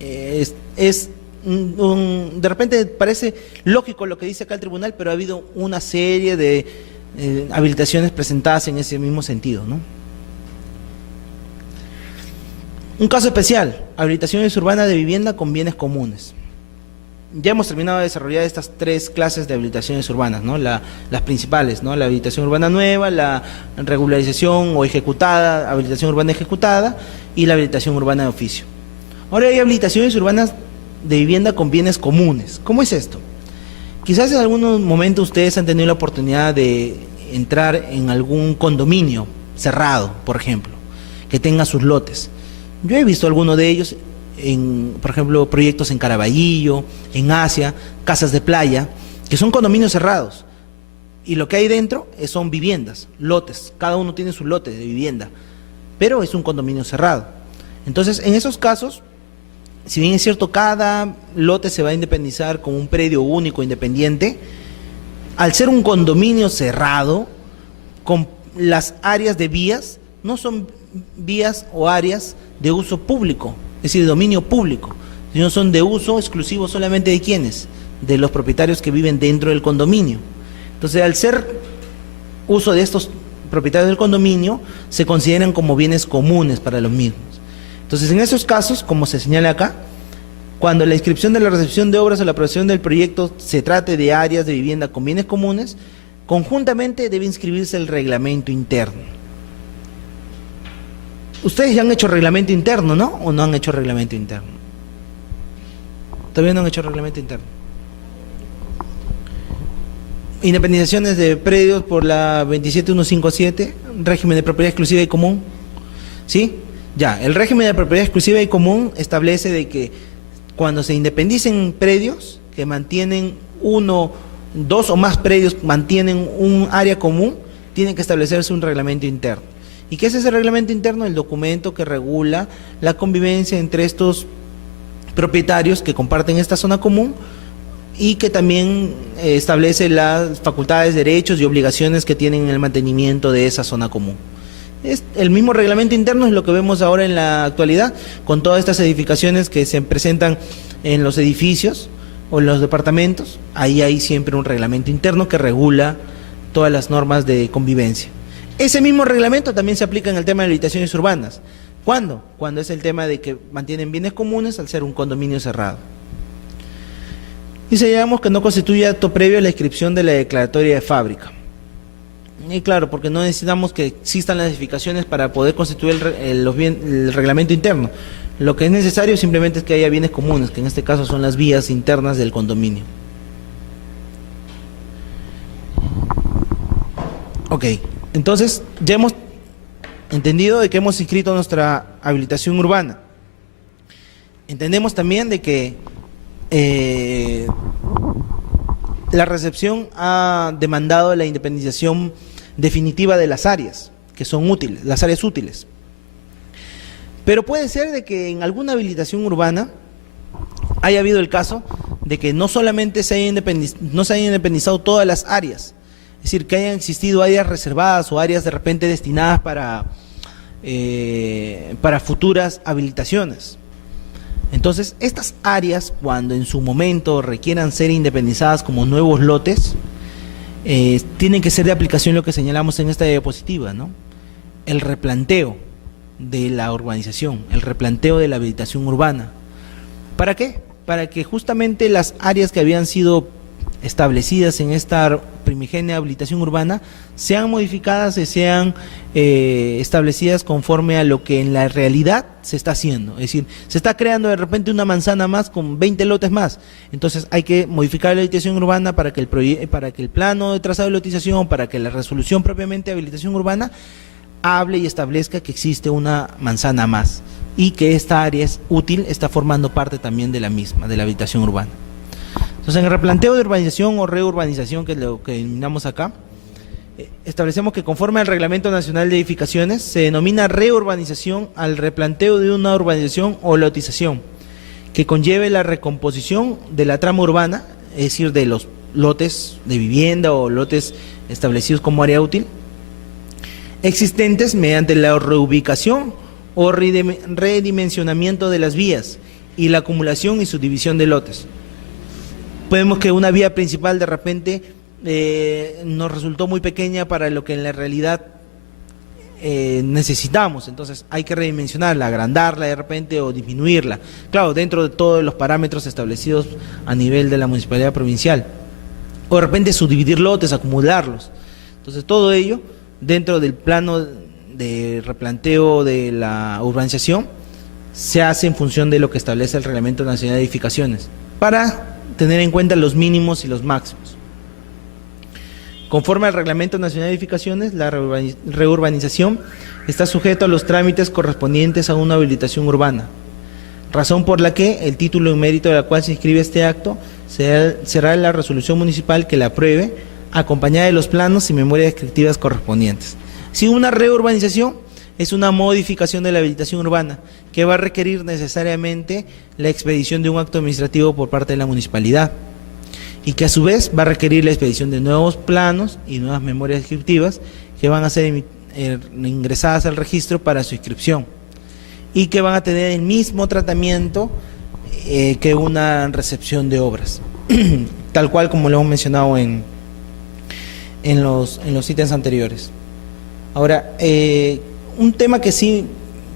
de repente parece lógico lo que dice acá el tribunal, pero ha habido una serie de habilitaciones presentadas en ese mismo sentido, ¿no? Un caso especial: habilitaciones urbanas de vivienda con bienes comunes. Ya hemos terminado de desarrollar estas tres clases de habilitaciones urbanas, ¿no? Las principales, ¿no? La habilitación urbana nueva, la regularización o ejecutada, habilitación urbana ejecutada, y la habilitación urbana de oficio. Ahora hay habilitaciones urbanas de vivienda con bienes comunes. ¿Cómo es esto? Quizás en algún momento ustedes han tenido la oportunidad de entrar en algún condominio cerrado, por ejemplo, que tenga sus lotes. Yo he visto algunos de ellos por ejemplo, proyectos en Caraballo, en Asia, casas de playa, que son condominios cerrados. Y lo que hay dentro son viviendas, lotes, cada uno tiene su lote de vivienda, pero es un condominio cerrado. Entonces, en esos casos, si bien es cierto, cada lote se va a independizar con un predio único, independiente, al ser un condominio cerrado, con las áreas de vías, no son vías o áreas de uso público, es decir, de dominio público, sino son de uso exclusivo solamente de quienes, de los propietarios que viven dentro del condominio. Entonces, al ser uso de estos propietarios del condominio, se consideran como bienes comunes para los mismos. Entonces, en esos casos, como se señala acá, cuando la inscripción de la recepción de obras o la aprobación del proyecto se trate de áreas de vivienda con bienes comunes, conjuntamente debe inscribirse el reglamento interno. Ustedes ya han hecho reglamento interno, ¿no? ¿O no han hecho reglamento interno? Todavía no han hecho reglamento interno. Independizaciones de predios por la 27157, régimen de propiedad exclusiva y común. ¿Sí? Ya, el régimen de propiedad exclusiva y común establece de que cuando se independicen predios que mantienen dos o más predios mantienen un área común, tiene que establecerse un reglamento interno. ¿Y qué es ese reglamento interno? El documento que regula la convivencia entre estos propietarios que comparten esta zona común y que también establece las facultades, derechos y obligaciones que tienen en el mantenimiento de esa zona común. Es el mismo reglamento interno, es lo que vemos ahora en la actualidad, con todas estas edificaciones que se presentan en los edificios o en los departamentos. Ahí hay siempre un reglamento interno que regula todas las normas de convivencia. Ese mismo reglamento también se aplica en el tema de habitaciones urbanas. ¿Cuándo? Cuando es el tema de que mantienen bienes comunes al ser un condominio cerrado. Y señalamos que no constituye acto previo a la inscripción de la declaratoria de fábrica. Y claro, porque no necesitamos que existan las edificaciones para poder constituir el reglamento interno. Lo que es necesario simplemente es que haya bienes comunes, que en este caso son las vías internas del condominio. Ok, entonces ya hemos entendido de que hemos inscrito nuestra habilitación urbana. Entendemos también de que la recepción ha demandado la independización definitiva de las áreas, que son útiles, las áreas útiles. Pero puede ser de que en alguna habilitación urbana haya habido el caso de que no solamente no se hayan independizado todas las áreas, es decir, que hayan existido áreas reservadas o áreas de repente destinadas para futuras habilitaciones. Entonces, estas áreas, cuando en su momento requieran ser independizadas como nuevos lotes, tienen que ser de aplicación lo que señalamos en esta diapositiva, ¿no? El replanteo de la urbanización, el replanteo de la habilitación urbana. ¿Para qué? Para que justamente las áreas que habían sido establecidas en esta primigenia habilitación urbana sean modificadas y sean establecidas conforme a lo que en la realidad se está haciendo. Es decir, se está creando de repente una manzana más con 20 lotes más. Entonces hay que modificar la habilitación urbana para que el plano de trazado de lotización, para que la resolución propiamente de habilitación urbana hable y establezca que existe una manzana más y que esta área es útil, está formando parte también de la misma, de la habilitación urbana. Entonces, en el replanteo de urbanización o reurbanización, que es lo que denominamos acá, establecemos que conforme al Reglamento Nacional de Edificaciones, se denomina reurbanización al replanteo de una urbanización o lotización, que conlleve la recomposición de la trama urbana, es decir, de los lotes de vivienda o lotes establecidos como área útil, existentes mediante la reubicación o redimensionamiento de las vías y la acumulación y subdivisión de lotes. Vemos que una vía principal de repente nos resultó muy pequeña para lo que en la realidad necesitamos, entonces hay que redimensionarla, agrandarla de repente o disminuirla, claro, dentro de todos los parámetros establecidos a nivel de la municipalidad provincial, o de repente subdividir lotes, acumularlos. Entonces todo ello dentro del plano de replanteo de la urbanización se hace en función de lo que establece el Reglamento Nacional de Edificaciones, para tener en cuenta los mínimos y los máximos. Conforme al Reglamento Nacional de Edificaciones, la reurbanización está sujeta a los trámites correspondientes a una habilitación urbana, razón por la que el título en mérito de la cual se inscribe este acto será la resolución municipal que la apruebe, acompañada de los planos y memorias descriptivas correspondientes. Si una reurbanización es una modificación de la habilitación urbana que va a requerir necesariamente la expedición de un acto administrativo por parte de la municipalidad y que a su vez va a requerir la expedición de nuevos planos y nuevas memorias descriptivas que van a ser ingresadas al registro para su inscripción y que van a tener el mismo tratamiento que una recepción de obras, tal cual como lo hemos mencionado en los ítems anteriores. Ahora, un tema que sí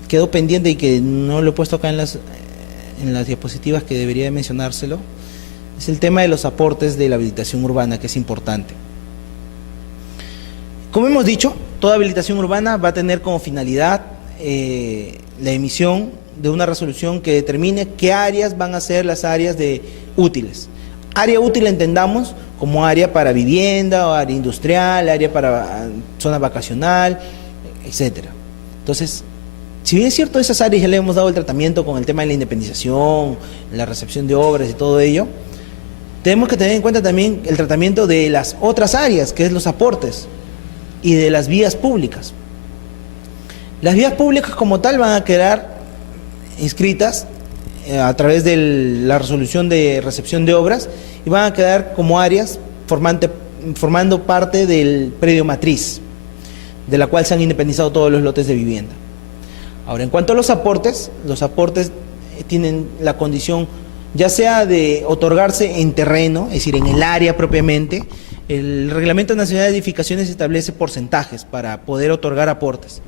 quedó pendiente y que no lo he puesto acá en las diapositivas, que debería de mencionárselo, es el tema de los aportes de la habilitación urbana, que es importante. Como hemos dicho, toda habilitación urbana va a tener como finalidad la emisión de una resolución que determine qué áreas van a ser las áreas útiles. Área útil entendamos como área para vivienda, o área industrial, área para zona vacacional, etcétera. Entonces, si bien es cierto, esas áreas ya le hemos dado el tratamiento con el tema de la independización, la recepción de obras y todo ello, tenemos que tener en cuenta también el tratamiento de las otras áreas, que es los aportes, y de las vías públicas. Las vías públicas como tal van a quedar inscritas a través de la resolución de recepción de obras y van a quedar como áreas formando parte del predio matriz. de la cual se han independizado todos los lotes de vivienda. Ahora, en cuanto a los aportes tienen la condición ya sea de otorgarse en terreno, es decir, en el área propiamente. El Reglamento Nacional de Edificaciones establece porcentajes para poder otorgar aportes,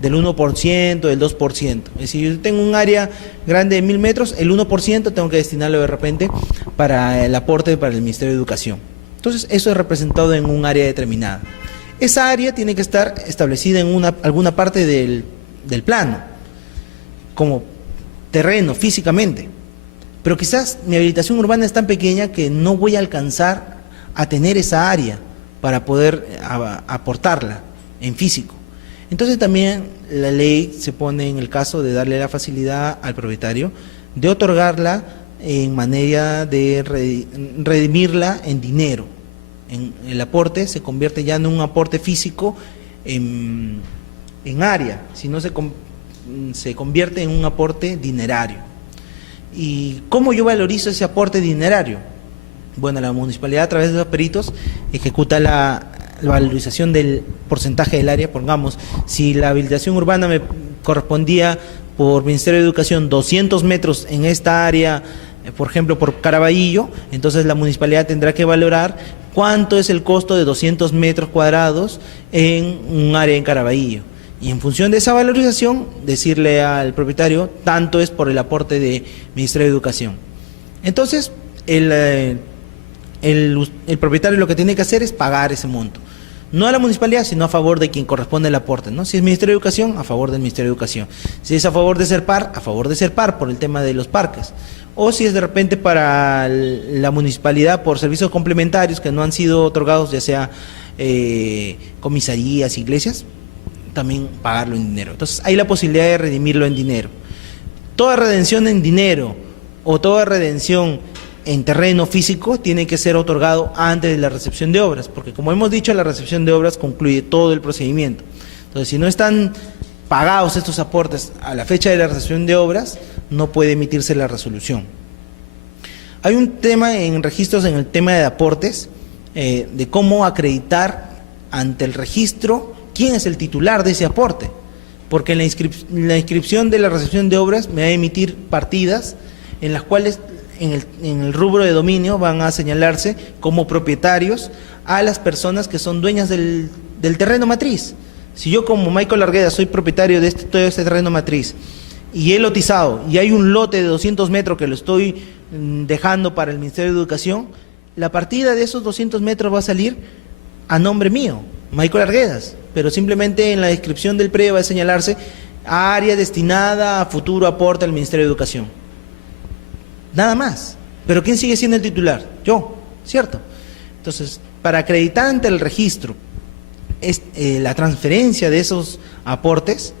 del 1%, del 2%. Es decir, yo tengo un área grande de 1000 metros, el 1% tengo que destinarlo de repente para el aporte para el Ministerio de Educación. Entonces, eso es representado en un área determinada. Esa área tiene que estar establecida en alguna parte del plano, como terreno, físicamente. Pero quizás mi habilitación urbana es tan pequeña que no voy a alcanzar a tener esa área para poder aportarla en físico. Entonces también la ley se pone en el caso de darle la facilidad al propietario de otorgarla en manera de redimirla en dinero. El aporte se convierte ya no en un aporte físico en área, sino se convierte en un aporte dinerario. ¿Y cómo yo valorizo ese aporte dinerario? Bueno, la municipalidad a través de los peritos ejecuta la valorización del porcentaje del área. Pongamos, si la habilitación urbana me correspondía por Ministerio de Educación 200 metros en esta área, por ejemplo, por Caraballo, entonces la municipalidad tendrá que valorar cuánto es el costo de 200 metros cuadrados en un área en Caraballo. Y en función de esa valorización, decirle al propietario, tanto es por el aporte de Ministerio de Educación. Entonces, el propietario lo que tiene que hacer es pagar ese monto. No a la municipalidad, sino a favor de quien corresponde el aporte, ¿no? Si es Ministerio de Educación, a favor del Ministerio de Educación. Si es a favor de Serpar, a favor de Serpar, por el tema de los parques. O si es de repente para la municipalidad por servicios complementarios que no han sido otorgados, ya sea comisarías, iglesias, también pagarlo en dinero. Entonces hay la posibilidad de redimirlo en dinero. Toda redención en dinero o toda redención en terreno físico tiene que ser otorgado antes de la recepción de obras, porque como hemos dicho, la recepción de obras concluye todo el procedimiento. Entonces, si no están pagados estos aportes a la fecha de la recepción de obras, no puede emitirse la resolución. Hay un tema en registros, en el tema de aportes, de cómo acreditar ante el registro quién es el titular de ese aporte, porque en la inscripción de la recepción de obras me va a emitir partidas en las cuales en el rubro de dominio van a señalarse como propietarios a las personas que son dueñas del terreno matriz. Si yo como Michael Arguedas soy propietario de todo este terreno matriz y he lotizado y hay un lote de 200 metros que lo estoy dejando para el Ministerio de Educación, la partida de esos 200 metros va a salir a nombre mío, Michael Arguedas, pero simplemente en la descripción del predio va a señalarse área destinada a futuro aporte al Ministerio de Educación. Nada más. Pero ¿quién sigue siendo el titular? Yo, ¿cierto? Entonces, para acreditar ante el registro la transferencia de esos aportes,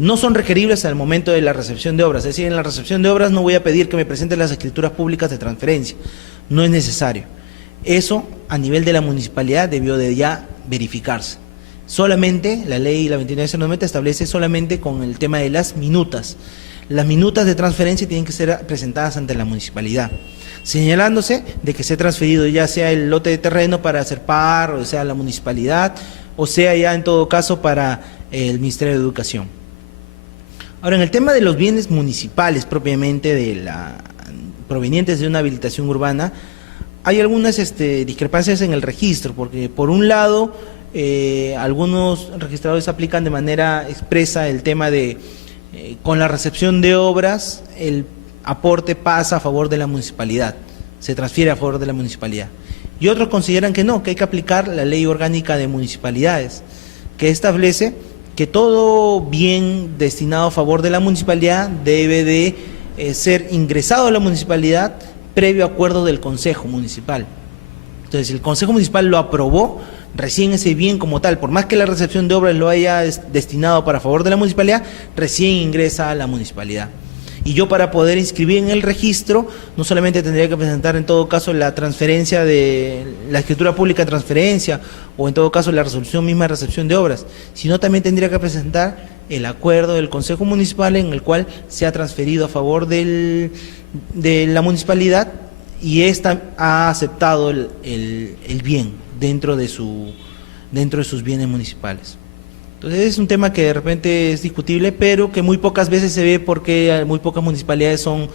no son requeribles al momento de la recepción de obras. Es decir, en la recepción de obras no voy a pedir que me presenten las escrituras públicas de transferencia. No es necesario. Eso, a nivel de la municipalidad, debió de ya verificarse. Solamente, la ley, la 2990, establece solamente con el tema de las minutas. Las minutas de transferencia tienen que ser presentadas ante la municipalidad, señalándose de que se ha transferido ya sea el lote de terreno para Serpar, o sea la municipalidad, o sea ya en todo caso para el Ministerio de Educación. Ahora, en el tema de los bienes municipales propiamente provenientes de una habilitación urbana, hay algunas discrepancias en el registro, porque por un lado algunos registradores aplican de manera expresa el tema de con la recepción de obras el aporte pasa a favor de la municipalidad, se transfiere a favor de la municipalidad. Y otros consideran que no, que hay que aplicar la ley orgánica de municipalidades, que establece que todo bien destinado a favor de la municipalidad debe de ser ingresado a la municipalidad previo acuerdo del Consejo Municipal. Entonces, el Consejo Municipal lo aprobó, recién ese bien como tal, por más que la recepción de obras lo haya destinado para favor de la municipalidad, recién ingresa a la municipalidad. Y yo, para poder inscribir en el registro, no solamente tendría que presentar en todo caso la transferencia de la escritura pública de transferencia, o en todo caso la resolución misma de recepción de obras, sino también tendría que presentar el acuerdo del Consejo Municipal en el cual se ha transferido a favor de la municipalidad y ésta ha aceptado el bien dentro de sus bienes municipales. Entonces es un tema que de repente es discutible, pero que muy pocas veces se ve porque muy pocas municipalidades son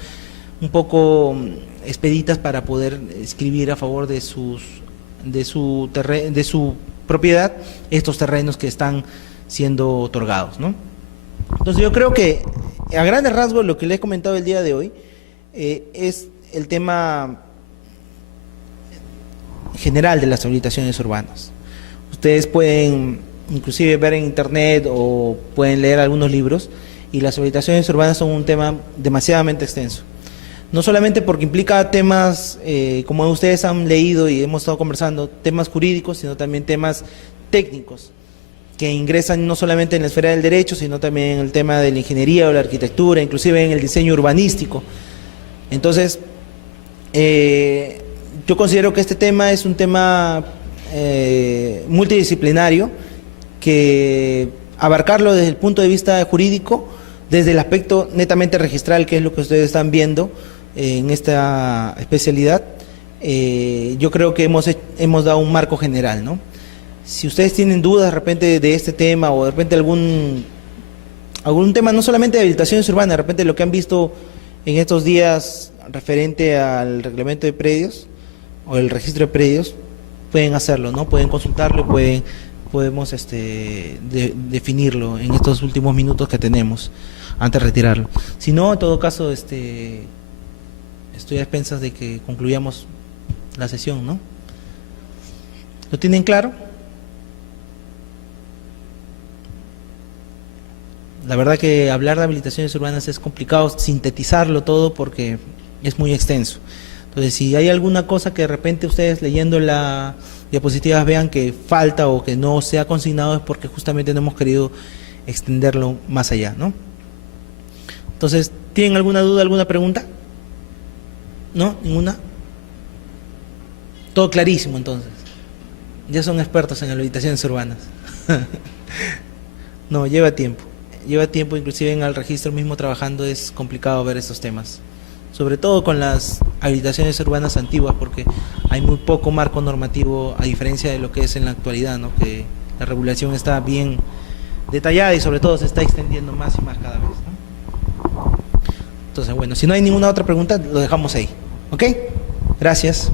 un poco expeditas para poder escribir a favor de de su propiedad estos terrenos que están siendo otorgados, ¿no? Entonces yo creo que a grandes rasgos lo que les he comentado el día de hoy es el tema general de las habilitaciones urbanas. Ustedes pueden inclusive ver en internet o pueden leer algunos libros, y las habilitaciones urbanas son un tema demasiadamente extenso. No solamente porque implica temas, como ustedes han leído y hemos estado conversando, temas jurídicos, sino también temas técnicos, que ingresan no solamente en la esfera del derecho, sino también en el tema de la ingeniería o la arquitectura, inclusive en el diseño urbanístico. Entonces, yo considero que este tema es un tema multidisciplinario, que abarcarlo desde el punto de vista jurídico, desde el aspecto netamente registral, que es lo que ustedes están viendo en esta especialidad, yo creo que hemos dado un marco general, ¿no? Si ustedes tienen dudas de repente de este tema, o de repente algún tema no solamente de habilitaciones urbanas, de repente lo que han visto en estos días referente al reglamento de predios o el registro de predios, pueden hacerlo, ¿no? Pueden consultarlo, podemos definirlo en estos últimos minutos que tenemos antes de retirarlo. Si no, en todo caso, estoy a expensas de que concluyamos la sesión, ¿no? ¿Lo tienen claro? La verdad que hablar de habilitaciones urbanas es complicado, sintetizarlo todo porque es muy extenso. Entonces, si hay alguna cosa que de repente ustedes leyendo las diapositivas vean que falta o que no se ha consignado, es porque justamente no hemos querido extenderlo más allá, ¿no? Entonces, ¿tienen alguna duda, alguna pregunta? ¿No? ¿Ninguna? Todo clarísimo, entonces. Ya son expertos en habilitaciones urbanas. No, lleva tiempo, inclusive en el registro mismo trabajando es complicado ver estos temas, sobre todo con las habilitaciones urbanas antiguas, porque hay muy poco marco normativo, a diferencia de lo que es en la actualidad, ¿no? Que la regulación está bien detallada y sobre todo se está extendiendo más y más cada vez, ¿no? Entonces, bueno, si no hay ninguna otra pregunta, lo dejamos ahí. ¿Ok? Gracias.